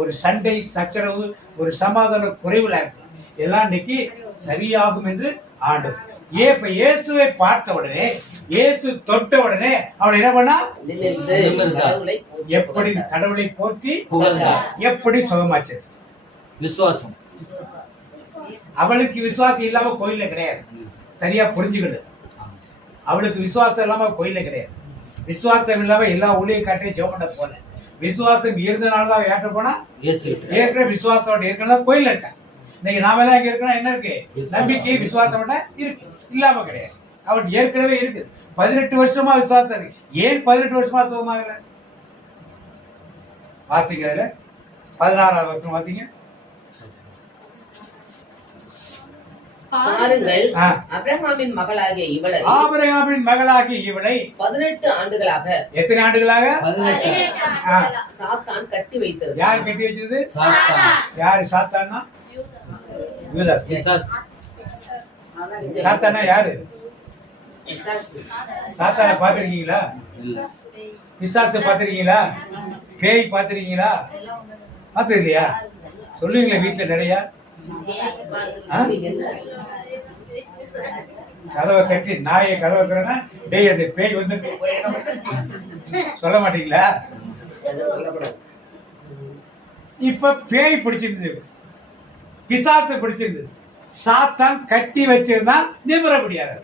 ஒரு சண்டை சச்சரவு, ஒரு சமாதான குறைவுல எல்லாம் இன்னைக்கு சரியாகும் என்று ஆண்டவர். இப்ப இயேசுவை பார்த்த உடனே, இயேசு தொட்ட உடனே அவன் என்ன பண்ணா? கடவுளை எப்படி கடவுளை போற்றி புகழ்ந்தார். எப்படி சுகமாச்சு? விசுவாசம். அவளுக்கு விசுவாசம் இல்லாம கோயில்ல கிடையாது. சரியா புரிஞ்சுக்கிடு. அவளுக்கு விசுவாசம் இல்லாம கோயில்ல கிடையாது. விசுவாசம் இல்லாம எல்லா ஊழிய காட்டையும் ஜெபம் பண்ண போல. விசுவாசம் இருந்தனாலதான் ஏற்ற போனா ஏற்ற விசுவாசத்தோட இருக்கணும் கோயில்ல இருக்கா. இன்னைக்கு நாம எல்லாம் இங்க இருக்கணும், என்ன இருக்கு? நம்பிக்கை விசுவாசம் இருக்கு, இல்லாம கிடையாது. அவன் ஏற்கனவே இருக்குது. 18 வருஷமா விசுவாசம் இருக்கு. ஏன் 18 வருஷமா சுகமாகல? பாத்தீங்க அதுல 16வது வருஷம் பாத்தீங்க. பாருங்கள், ஆ. அபிரகாமின் மகளாகிய இவளை ஆபிரகாமின் மகளாகிய இவளை 18 ஆண்டுகளாக எத்தனை ஆண்டுகளாக 18. ஆ. சாத்தான் கட்டி வைத்தது. யார் கட்டி வச்சது? சாத்தான். யாரு சாத்தான்னா? யூதாஸ். பிசாசு. சாத்தானா யாரு? பிசாசு. சாத்தானை பாத்திருக்கீங்களா? இல்ல. பிசாசு பாத்திருக்கீங்களா? பேய் பாத்திருக்கீங்களா? பாத்து இல்லையா? சொல்லுவீங்களா வீட்டுல நிறைய? ஆ? கதவை கட்டி நாயை கதவை திறனா, டேய் அந்த பேய் வந்து சொல்ல மாட்டீங்களா? சொல்லக்கூடாது. இப்ப பேய் பிடிச்சிருந்தது, பிசாசு பிடிச்சிருந்தது. சாத்தான் கட்டி வச்சிருந்தா நிமிர முடியாது.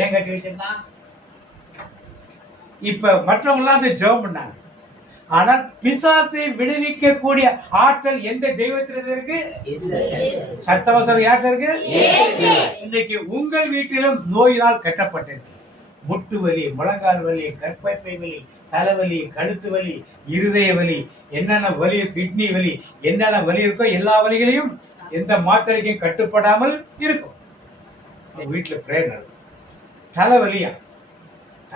ஏன் கட்டி வச்சிருந்தான்? இப்ப மற்றவங்க எல்லாம் அந்த ஜெபம் பண்ணாங்க. ஆனால் பிசாசை விடுவிக்க கூடிய ஆற்றல் எந்த தெய்வத்தில் இருக்கு? சட்டவசம் யார்கிட்ட இருக்கு? இன்னைக்கு உங்கள் வீட்டிலும் நோயினால் கட்டப்பட்டிருக்கு. முட்டு வலி, முழங்கால் வலி, கர்ப்பப்பை வலி, தலைவலி, கழுத்து வலி, இருதய வலி, என்னென்ன வலி, கிட்னி வலி, என்னென்ன வலி இருக்கோ எல்லா வலிகளையும் எந்த மாத்திரைக்கும் கட்டுப்படாமல் இருக்கும். வீட்டுல பிரேயர் நடக்கும். தலைவலியா?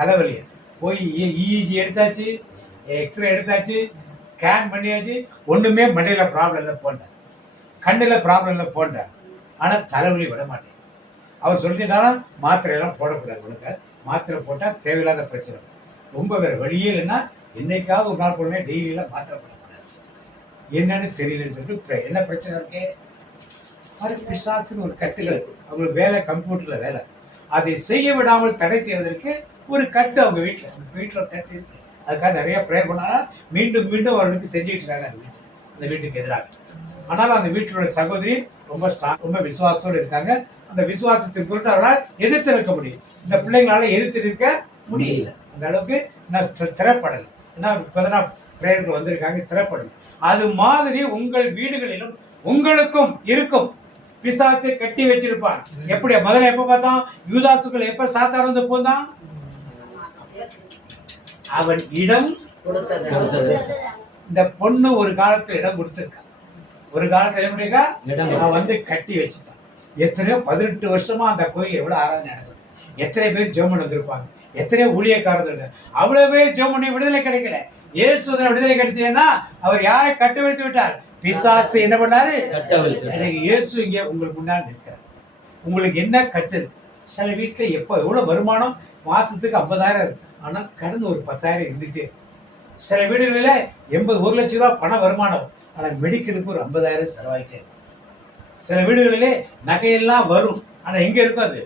தலைவலியா போய் இஇஜி எடுத்தாச்சு, எக்ஸ்ரே எடுத்தாச்சு, ஸ்கேன் பண்ணியாச்சு, ஒண்ணுமே மண்டையில ப்ராப்ளம் இல்லை போன்றார், கண்ணுல ப்ராப்ளம் இல்லை போன்றார். ஆனா தலைவலி விட மாட்டேன். அவர் சொல்லிட்டாரா மாத்திரை எல்லாம் போடக்கூடாது, உனக்கு மாத்திரை போட்டா தேவையில்லாத பிரச்சனை. ரொம்ப வேற வழியே இல்லைன்னா என்னைக்காவது ஒரு நாள் போடுமே, டெய்லி எல்லாம் மாத்திரை போடக்கூடாது. என்னன்னு தெரியலன்னு சொல்லிட்டு என்ன பிரச்சனை இருக்கு? பிசாசுன்னு ஒரு கட்டுகள், அவங்களுக்கு வேலை கம்ப்யூட்டர்ல வேலை, அதை செய்ய விடாமல் தடை செய்வதற்கு ஒரு கட்டு அவங்க வீட்டுல ஒரு கட்டு இருக்கு. அதுக்காக நிறைய ப்ரேயர் பண்ணாலும் மீண்டும் மீண்டும் அவர்களுக்கு செஞ்சுட்டு இருக்காங்க அந்த வீட்டுக்கு எதிராக. ஆனாலும் அந்த வீட்டிலுள்ள சகோதரி ரொம்ப விசுவாசத்தோடு இருக்காங்க. அந்த விசுவாசத்தின் பொருட்டு அவரால் எதிர்த்து நிற்க முடியும். இந்த பிள்ளைங்களால எதிர்த்து நிற்க முடியல. அந்த அளவுக்கு திறப்படலை. ஏன்னா இப்பதான் பிரேயர்கள் வந்திருக்காங்க, திறப்படலை. அது மாதிரி உங்கள் வீடுகளிலும் உங்களுக்கும் இருக்கும். பிசாசை கட்டி வச்சிருப்பான். எப்படி முதல்ல எப்ப பார்த்தோம்? யூதாசுக்குள்ள எப்ப சாத்தான் வந்து போந்தான்? அவன் இடம் கொடுத்தது. இந்த பொண்ணு ஒரு காலத்துல இடம் கொடுத்திருக்கான். ஒரு காலத்துல என்ன பண்ணிருக்கா? அவன் வந்து கட்டி வச்சுட்டான். எத்தனையோ 18 வருஷமா அந்த கோயில் எவ்வளவு ஆராதனை நடக்குது, எத்தனை பேர் ஜெபம் வந்திருப்பாங்க, எத்தனையோ ஊழியக்காரர்கள் இருக்காங்க. அவ்வளவு பேர் ஜெபம் பண்ணி விடுதலை கிடைக்கல. இயேசு விடுதலை கிடைச்சேன்னா அவர் யாரை கட்டு வைத்து விட்டார்? பிசாசு என்ன பண்ணாரு? எனக்கு இயேசு இங்கே உங்களுக்கு முன்னாடி நிற்கிறார். உங்களுக்கு என்ன கட்டு இருக்கு? சில வீட்டுல எவ்வளவு வருமானம் மாசத்துக்கு 50,000 இருக்கு, ஆனா கடன் ஒரு 10,000 இருந்துட்டே. சில வீடுகளில 1 லட்சம் ரூபாய் பண வருமானம், ஆனா மெடிக்கலுக்கு ஒரு 50,000 செலவாயிட்டே இருக்கும். சில வீடுகளிலே நகையெல்லாம் வரும், ஆனா எங்க இருக்கும்? அது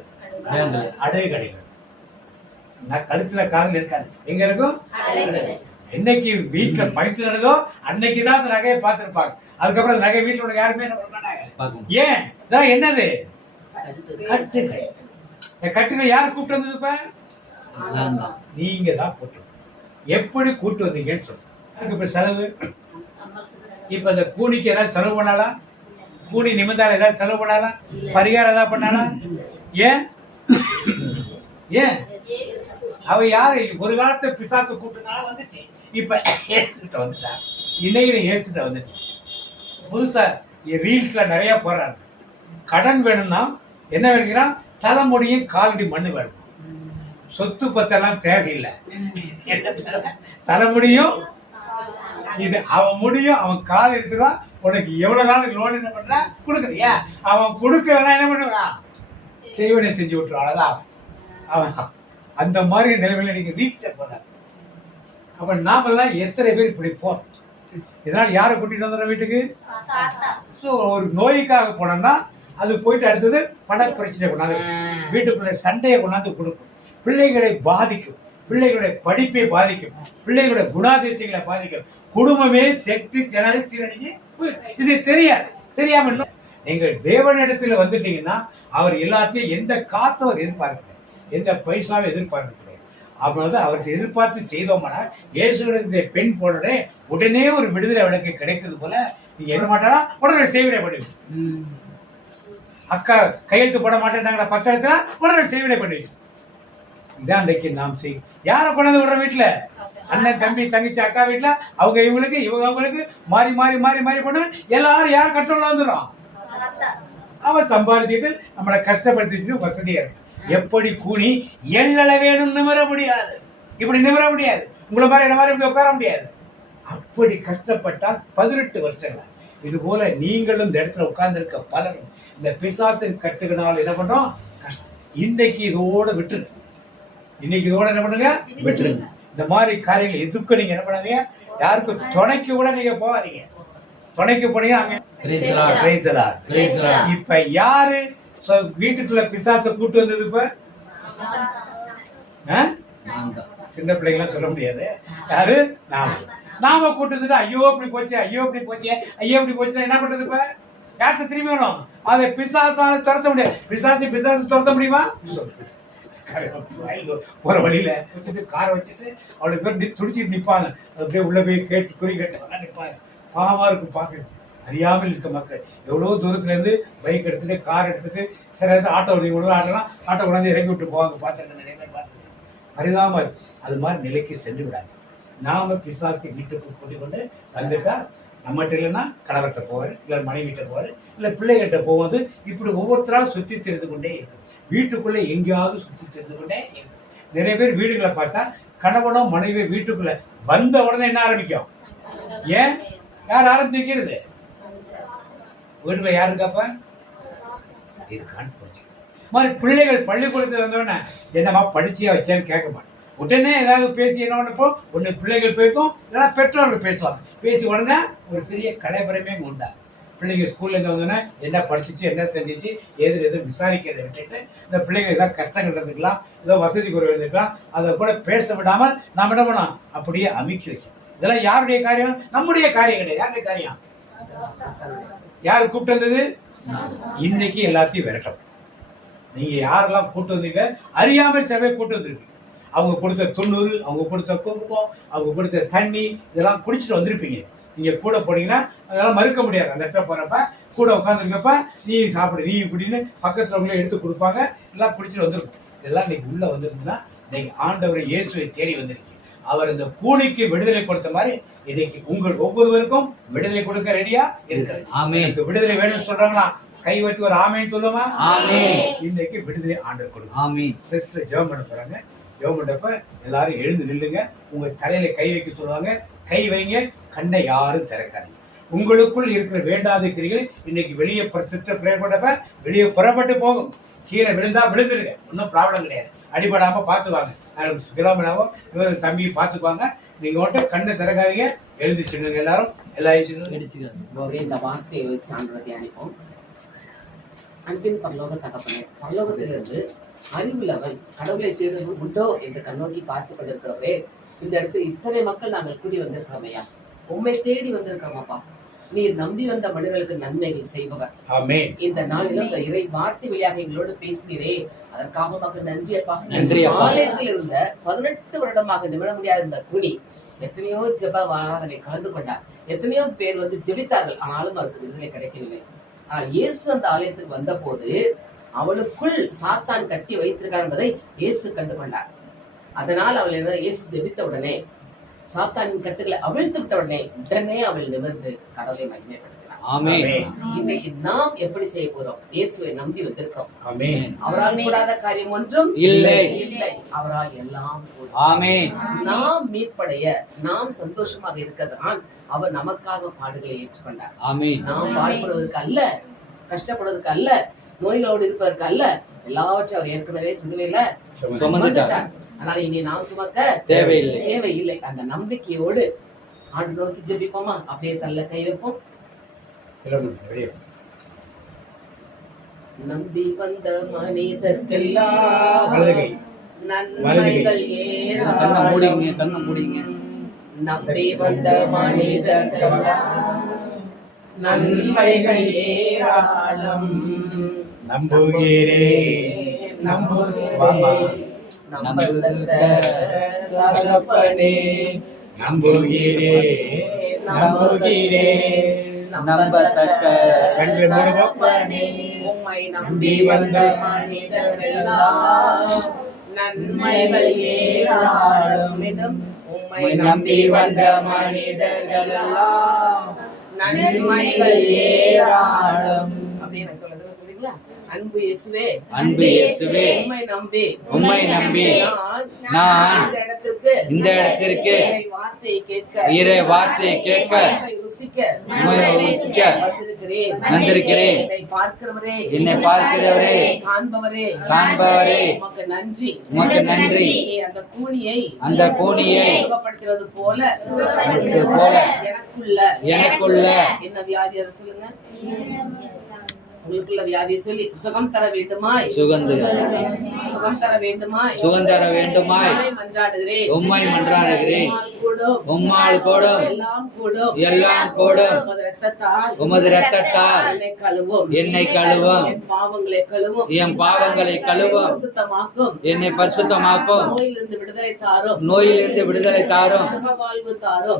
அடகு கிடைக்கும். கழுத்துல காலில் இருக்காது, எங்க இருக்கும்? என்னைக்கு வீட்டுல பயிற்சி நடந்தோ அன்னைக்குதான் அந்த நகையை பார்த்திருப்பாங்க. அதுக்கப்புறம் அந்த நகை வீட்டுல உனக்கு யாருமே என்ன பண்ண மாட்டாங்க. ஏன்? இதான் என்னது? கட்டு. கட்டுல யார் கூப்பிட்டு வந்தது? இப்ப நீங்க தான் கூட்டு. எப்படி கூட்டு வந்தீங்கன்னு சொல்லுங்க. இப்ப செலவு, இப்ப இந்த கூலிக்கு ஏதாவது செலவு பண்ணாலா? கூலி நிமிந்தால ஏதாவது செலவு பண்ணாலா? பரிகாரம் ஏதாவது பண்ணாலா? ஏன்? ஏன்? அவ யாரு? ஒரு காலத்துல பிசாசு கூப்பிட்டனால வந்துச்சு, இப்ப ஏசுகிட்ட வந்துட்டா. இணையில ஏசுகிட்ட வந்துட்டு புதுசா ரீல்ஸ்ல நிறைய போறாங்க. கடன் வேணும்னா என்ன வேணுங்கிறான்? தலைமுடியும் காலடி மண்ணு வேணும். சொத்து பத்தெல்லாம் தேவையில்லை, தலைமுடியும் இது அவன் முடியும். அவன் கால் எடுத்துருவான். உனக்கு எவ்வளவு நாளுக்கு லோன் என்ன பண்ற கொடுக்குறியா? அவன் கொடுக்கறனா என்ன பண்ணுவான்? செய்வனை செஞ்சு விட்டுருவான். அவ்வளவுதான் அவன். அந்த மாதிரி நிலைமையில நீங்க ரீல்ஸ போற. அப்ப நாமெல்லாம் எத்தனை பேர் இப்படி போறோம்? இதனால யாரை கூட்டிட்டு வந்துடுறோம் வீட்டுக்கு? ஒரு நோய்க்காக போனோம்னா அது போயிட்டு அடுத்தது பண பிரச்சனை கொண்டாந்து வீட்டுக்குள்ள சண்டையை கொண்டாந்து கொடுக்கும், பிள்ளைகளை பாதிக்கும், பிள்ளைகளுடைய படிப்பை பாதிக்கும், பிள்ளைகளுடைய குணாதிசயங்களை பாதிக்கும், குடும்பமே செட்டு ஜனதை சீரழிஞ்சு. இது தெரியாது. தெரியாம நீங்கள் தேவனிடத்துல வந்துட்டீங்கன்னா அவர் எல்லாத்தையும் எந்த காத்து அவர் எதிர்பார்க்க, எந்த பைசாவை எதிர்பார்க்க. அப்பொழுது அவர்கிட்ட எதிர்பார்த்து செய்தோம்னா இயேசுடைய பெண் போனோடனே உடனே ஒரு விடுதலை விளக்கு கிடைத்தது போல நீங்க என்ன மாட்டாரா உடனே செய்வினை பண்ணுவீங்க. அக்கா கையெழுத்து போட மாட்டேன்னாங்க பத்திரத்துல, உடனே செய்வினை பண்ணுவீங்க. இதான் அன்றைக்கு நாம் செய்யும். யாரை கொண்டாந்து விடுற வீட்டுல? அண்ணன் தம்பி தங்கச்சி அக்கா வீட்டுல அவங்க இவங்களுக்கு இவங்க அவங்களுக்கு மாறி மாறி மாறி மாறி பண்ண எல்லாரும் யார் கண்ட்ரோல்ல வந்துடும்? அவன் சம்பாதிச்சுட்டு நம்மளை கஷ்டப்படுத்திட்டு வசதியா இருக்கு. எப்படி கூலி எள்ளள வேணும் நிமிர முடியாது, இப்படி நிமிர முடியாது. உங்களை மாதிரி என்ன மாதிரி இப்படி உட்கார முடியாது. அப்படி கஷ்டப்பட்டால் 18 வருஷங்கள். இது போல நீங்களும் இந்த இடத்துல உட்கார்ந்து இருக்க பலரும் இந்த பிசாசின் கட்டுகளால் என்ன பண்றோம்? இன்னைக்கு இதோட விட்டுருங்க. இன்னைக்கு இதோட என்ன பண்ணுங்க? விட்டுருங்க. இந்த மாதிரி காரியங்கள் எதுக்கும் நீங்க என்ன பண்ணாதீங்க. யாருக்கும் துணைக்கு கூட நீங்க போகாதீங்க. துணைக்கு போனீங்க அங்க. இப்ப யாரு வீட்டுக்குள்ள பிசாசை கூட்டு வந்தது? இப்ப சின்ன பிள்ளைங்களாம் சொல்ல முடியாது. யாரு? நாம கூட்டு வந்துட்டு ஐயோ இப்படி போச்சு, ஐயோ இப்படி போச்சு, ஐயோ இப்படி போச்சுன்னா என்ன பண்றது? இப்ப யார்கிட்ட திரும்பி வேணும்? அதை பிசாசால துரத்த முடியாது. பிசாசு துரத்த முடியுமா? போற வழியில வச்சுட்டு காரை வச்சுட்டு அவளுக்கு பேர் துடிச்சிட்டு நிப்பாங்க. அப்படியே உள்ள போய் கேட்டு குறி கேட்டு நிப்பாங்க. பாவமா இருக்கும் பாக்குறது. அறியாமல் இருக்க மக்கள் எவ்வளவு தூரத்துல இருந்து பைக் எடுத்துட்டு கார் எடுத்துட்டு சில இடத்துல ஆட்டோ ஆட்டோலாம் ஆட்டோ கொண்டாந்து இறங்கி விட்டு போவாங்க. பார்த்துருக்கேன், நிறைய பேர் பார்த்துருக்கேன். அறியாம இருக்கு. அது மாதிரி நிலைக்கு சென்று விடாது. நாம பிசாசை வீட்டுக்கு கூட்டிக் கொண்டு வந்துட்டா நம்மகிட்ட இல்லைன்னா கணவர்கிட்ட போவாரு, இல்லை மனைவிட்ட போவாரு, இல்லை பிள்ளைகிட்ட போவது. இப்படி ஒவ்வொருத்தராக சுத்தி தெரிந்து கொண்டே இருக்கு. வீட்டுக்குள்ள எங்கேயாவது சுத்தி தெரிந்து கொண்டே இருக்கு. நிறைய பேர் வீடுகளை பார்த்தா கணவனோ மனைவி வீட்டுக்குள்ள வந்த உடனே என்ன ஆரம்பிக்கும்? ஏன்? யார் ஆரம்பிச்சு வைக்கிறது? வீட்டுக்குள்ள யாரு இருக்காப்ப இருக்கான்னு போச்சு. மாதிரி பிள்ளைகள் பள்ளிக்கூடத்துல வந்தோடனே என்னமா படிச்சியா வச்சேன்னு கேட்க மாட்டேன். உடனே ஏதாவது பேசி என்ன பண்ணப்போ ஒண்ணு பிள்ளைகள் பேசும், இல்லைன்னா பெற்றோர்கள் பேசுவாங்க. பேசி உடனே ஒரு பெரிய கலைபுரமே உண்டா. பிள்ளைங்க ஸ்கூல்ல இருந்து வந்தோடனே என்ன படிச்சிச்சு, என்ன செஞ்சிச்சு, எது விசாரிக்கிறதை விட்டுட்டு இந்த பிள்ளைங்க ஏதாவது கஷ்டங்கள் இருந்துக்கலாம், ஏதோ வசதி குறைவு இருந்துக்கலாம், அதை கூட பேச விடாமல் நாம் என்ன பண்ணோம்? அப்படியே அமுக்கி வச்சோம். இதெல்லாம் யாருடைய காரியம்? நம்முடைய காரியம் கிடையாது. யாருடைய காரியம்? யாரு கூப்பிட்டு வந்தது? இன்னைக்கு எல்லாத்தையும் விரட்டும். நீங்க யாரெல்லாம் கூட்டு வந்தீங்க? அறியாமல் சபை கூட்டு வந்திருக்கு. அவங்க கொடுத்த 90, அவங்க கொடுத்த குங்குமம், அவங்க கொடுத்த தண்ணி, இதெல்லாம் குடிச்சிட்டு வந்திருப்பீங்க. நீங்க கூட போனீங்கன்னா அதெல்லாம் மறுக்க முடியாது. அந்த இடத்துல போறப்ப கூட உட்காந்துருக்கப்ப நீ சாப்பிடு, நீ குடின்னு பக்கத்துல உங்களை எடுத்து கொடுப்பாங்க. எல்லாம் குடிச்சிட்டு வந்திருக்கும். இதெல்லாம் இன்னைக்கு உள்ள வந்திருக்குன்னா இன்னைக்கு ஆண்டவரை இயேசுவை தேடி வந்திருக்கு. அவர் இந்த கூலிக்கு விடுதலை கொடுத்த மாதிரி இன்னைக்கு உங்கள் ஒவ்வொருவருக்கும் விடுதலை கொடுக்க ரெடியா இருக்கிறது. விடுதலை வேணும்னு சொல்றாங்களா? கை வச்சு ஒரு ஆமேன்னு சொல்லுமா? ஆமென். இன்னைக்கு விடுதலை ஆண்டவர் கொடுக்கும். ஆமென். சிஸ்டர் ஜெபம் பண்ண போறாங்க. ஜெபம் பண்றப்ப எல்லாரும் எழுந்து நில்லுங்க. உங்க தலையில கை வைக்க சொல்லுவாங்க. கை வைங்க. கண்ணை யாரும் திறக்காதீங்க. உங்களுக்குள் இருக்கிற வேண்டாத கிரிகள் இன்னைக்கு வெளியே சிஸ்டர் பிரேயர் பண்றப்ப வெளியே புறப்பட்டு போகும். கீழே விழுந்தா விழுந்துருங்க, ஒன்றும் ப்ராப்ளம் கிடையாது. அடிபடாம பார்த்துக்குவாங்க. பிலாமனாவோ இவர் தம்பியை பார்த்துக்குவாங்க. நீங்க மட்டும் கண்ணை திறக்காதீங்க. எழுந்து சின்னுங்க. எல்லாரும் இந்த வார்த்தையை வச்சு ஆண்டவரை தியானிப்போம். அன்பின் பரலோக தகப்பனே, பரலோகத்திலிருந்து அறிவுள்ளவன் கடவுளை தேடுவது உண்டோ என்று கண்ணோக்கி பார்த்து கொண்டிருக்கிறவரே, இந்த இடத்துல இத்தனை மக்கள் நாங்கள் கூடி வந்திருக்கிறோமையா, உண்மை தேடி வந்திருக்கிறோமாப்பா. நீர் நம்பி வந்த மனிதர்களுக்கு நன்மைகள் செய்பவர். ஆமென். இந்த நாளிலும் இந்த இறை வார்த்தை வழியாக எங்களோடு பேசினீரே, அதற்காக மக்கள் நன்றி அப்பா. நன்றி அப்பா. ஆலயத்தில் இருந்த 18 வருடமாக நிமிட முடியாத இந்த குனி எத்தனையோ ஜெப ஆராதனை கலந்து கொண்டார். எத்தனையோ பேர் வந்து ஜெபித்தார்கள், ஆனாலும் அவருக்கு விடுதலை கிடைக்கவில்லை. ஆனால் இயேசு அந்த ஆலயத்துக்கு வந்த போது அவளுக்குள் சாத்தான் கட்டி வைத்திருக்கார் என்பதை இயேசு கண்டு கொண்டார். அதனால் அவள் இயேசு ஜெபித்த உடனே சாத்தானின் கட்டுகளை அவிழ்த்து விட்ட உடனே அவள் நிமிர்ந்து கடவுளை மகிமைப்படுத்தினார். ஆமென். இன்னைக்கு நாம் எப்படி செய்ய போறோம்? இயேசுவை நம்பி வந்திருக்கிறோம். ஆமென். அவரால் கூடாத காரியம் ஒன்றும் இல்லை. இல்லை. அவரால் எல்லாம் கூடும். ஆமென். நாம் மீட்படைய, நாம் சந்தோஷமாக இருக்கிறதுதான் அவர் நமக்காக பாடுகளை ஏற்றுக்கொண்டார். ஆமென். நாம் பாடுபடுவதற்கு அல்ல, கஷ்டப்படுவதற்கு அல்ல, நோய்களோடு இருப்பதற்கு அல்ல, எல்லாவற்றையும் அவர் ஏற்கனவே சிலுவையில சுமந்துட்டார். அதனால இனி நாம் சுமக்க தேவையில்லை. அந்த நம்பிக்கையோடு ஆண்டு நோக்கி ஜெபிப்போமா? அப்படியே தள்ள கை வைப்போம். நம்பி வந்த மனிதர்க்கெல்லாம் நன்மைகள் கண்ணை மூடிங்க, கண்ணை மூடிங்க. நம்பி வந்த மனிதர்க்கெல்லாம் நன்மைகள் ஏராளம். நம்புகிறேன், நம்புகிறேன், நம்பத்தக்க தகப்பனே, நம்புகிறேன், நம்புகிறேன், நம்பத்தக்க தகப்பனே, உம்மை நம்பி வந்த மனிதர்களெல்லாம் நன்மைகள் ஏராளம். என்னும் உம்மை நம்பி வந்த மனிதர்களெல்லாம் நன்மைகள் ஏராளம். அப்படின்னு சொல்றீங்களா? அன்பு இயேசுவே, அன்பு இயேசுவே, உம்மை நம்பி நான் இந்த இடத்திற்கு இறை வார்த்தையை கேட்க ருசிக்க வந்திருக்கிறேன். என்னை பார்க்கிறவரே, காண்பவரே, உமக்கு நன்றி. அந்த கூனியை சுகப்படுத்துவது போல எனக்குள்ள என்ன வியாதி? அதை சொல்லுங்க. உங்களுக்குள்ள வியாதியை சொல்லி சுகம் தர வேண்டுமாய், சுகம் தர வேண்டுமாய் உம்மை மன்றாடுகிறேன். உம்மால் கூடும், எல்லாம் கூடும். உமது இரத்தத்தால் என்னை கழுவும், என் பாவங்களை கழுவும், என்னை பரிசுத்தமாக்கும். நோயிலிருந்து விடுதலை தாரும்,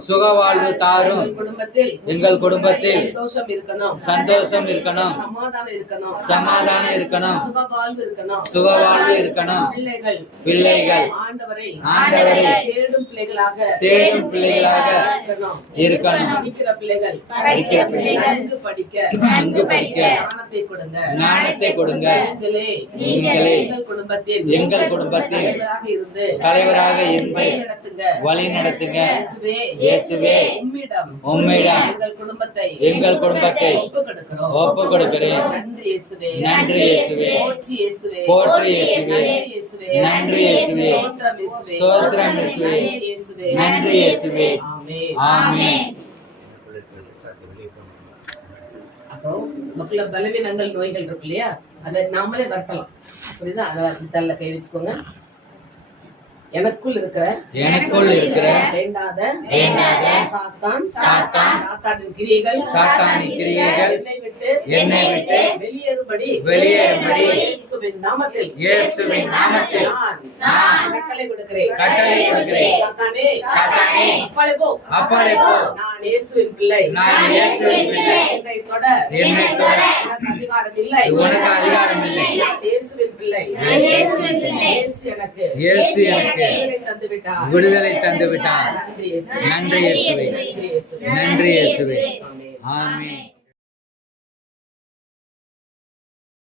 சுகவாழ்வு தாரும். எங்கள் குடும்பத்தில் சந்தோஷம் இருக்கணும், சமாதானம் இருக்கணும், சுகவாழ்வு இருக்கணும். பிள்ளைகள் ஆண்டவரை தேடும் பிள்ளைகளாக இருக்கணும். படிக்கிற பிள்ளைகள் நன்கு படிக்க ஞானத்தை கொடுங்க. நீங்களே எங்கள் குடும்பத்தில் தலைவராக இருந்து வழி நடத்துங்க. இயேசுவே, உம்மிடம் எங்கள் குடும்பத்தை ஒப்பு கொடுக்கிறேன். நன்றி இயேசுவே, போற்றி இயேசுவே, நன்றி இயேசுவே, ஸ்தோத்திரம் இயேசுவே, நன்றி இயேசுவே. ஆமென். அப்புறம் மக்கள பலவீனங்கள், நோய்கள் இருக்கு இல்லையா, அதை நாமளே வரட்டலாம். புரியுதா? தள்ள கை வச்சுக்கோங்க. எனக்குள் இருக்கிற வேண்டாத சாத்தானின் கிரியைகள் என்னை விட்டு வெளியேறும்படி இயேசுவின் நாமத்தில் நான் கட்டளை கொடுக்கிறேன். சாத்தானே, அப்பாலே போ. நான் இயேசுவின் பிள்ளை. என்னை தொட உனக்கு அதிகாரம் இல்லை. நான் இயேசுவின் பிள்ளை. இயேசு எனக்கு விடுதலை தந்து விட்டார். நன்றி இயேசுவே, நன்றி இயேசுவே. ஆமென்.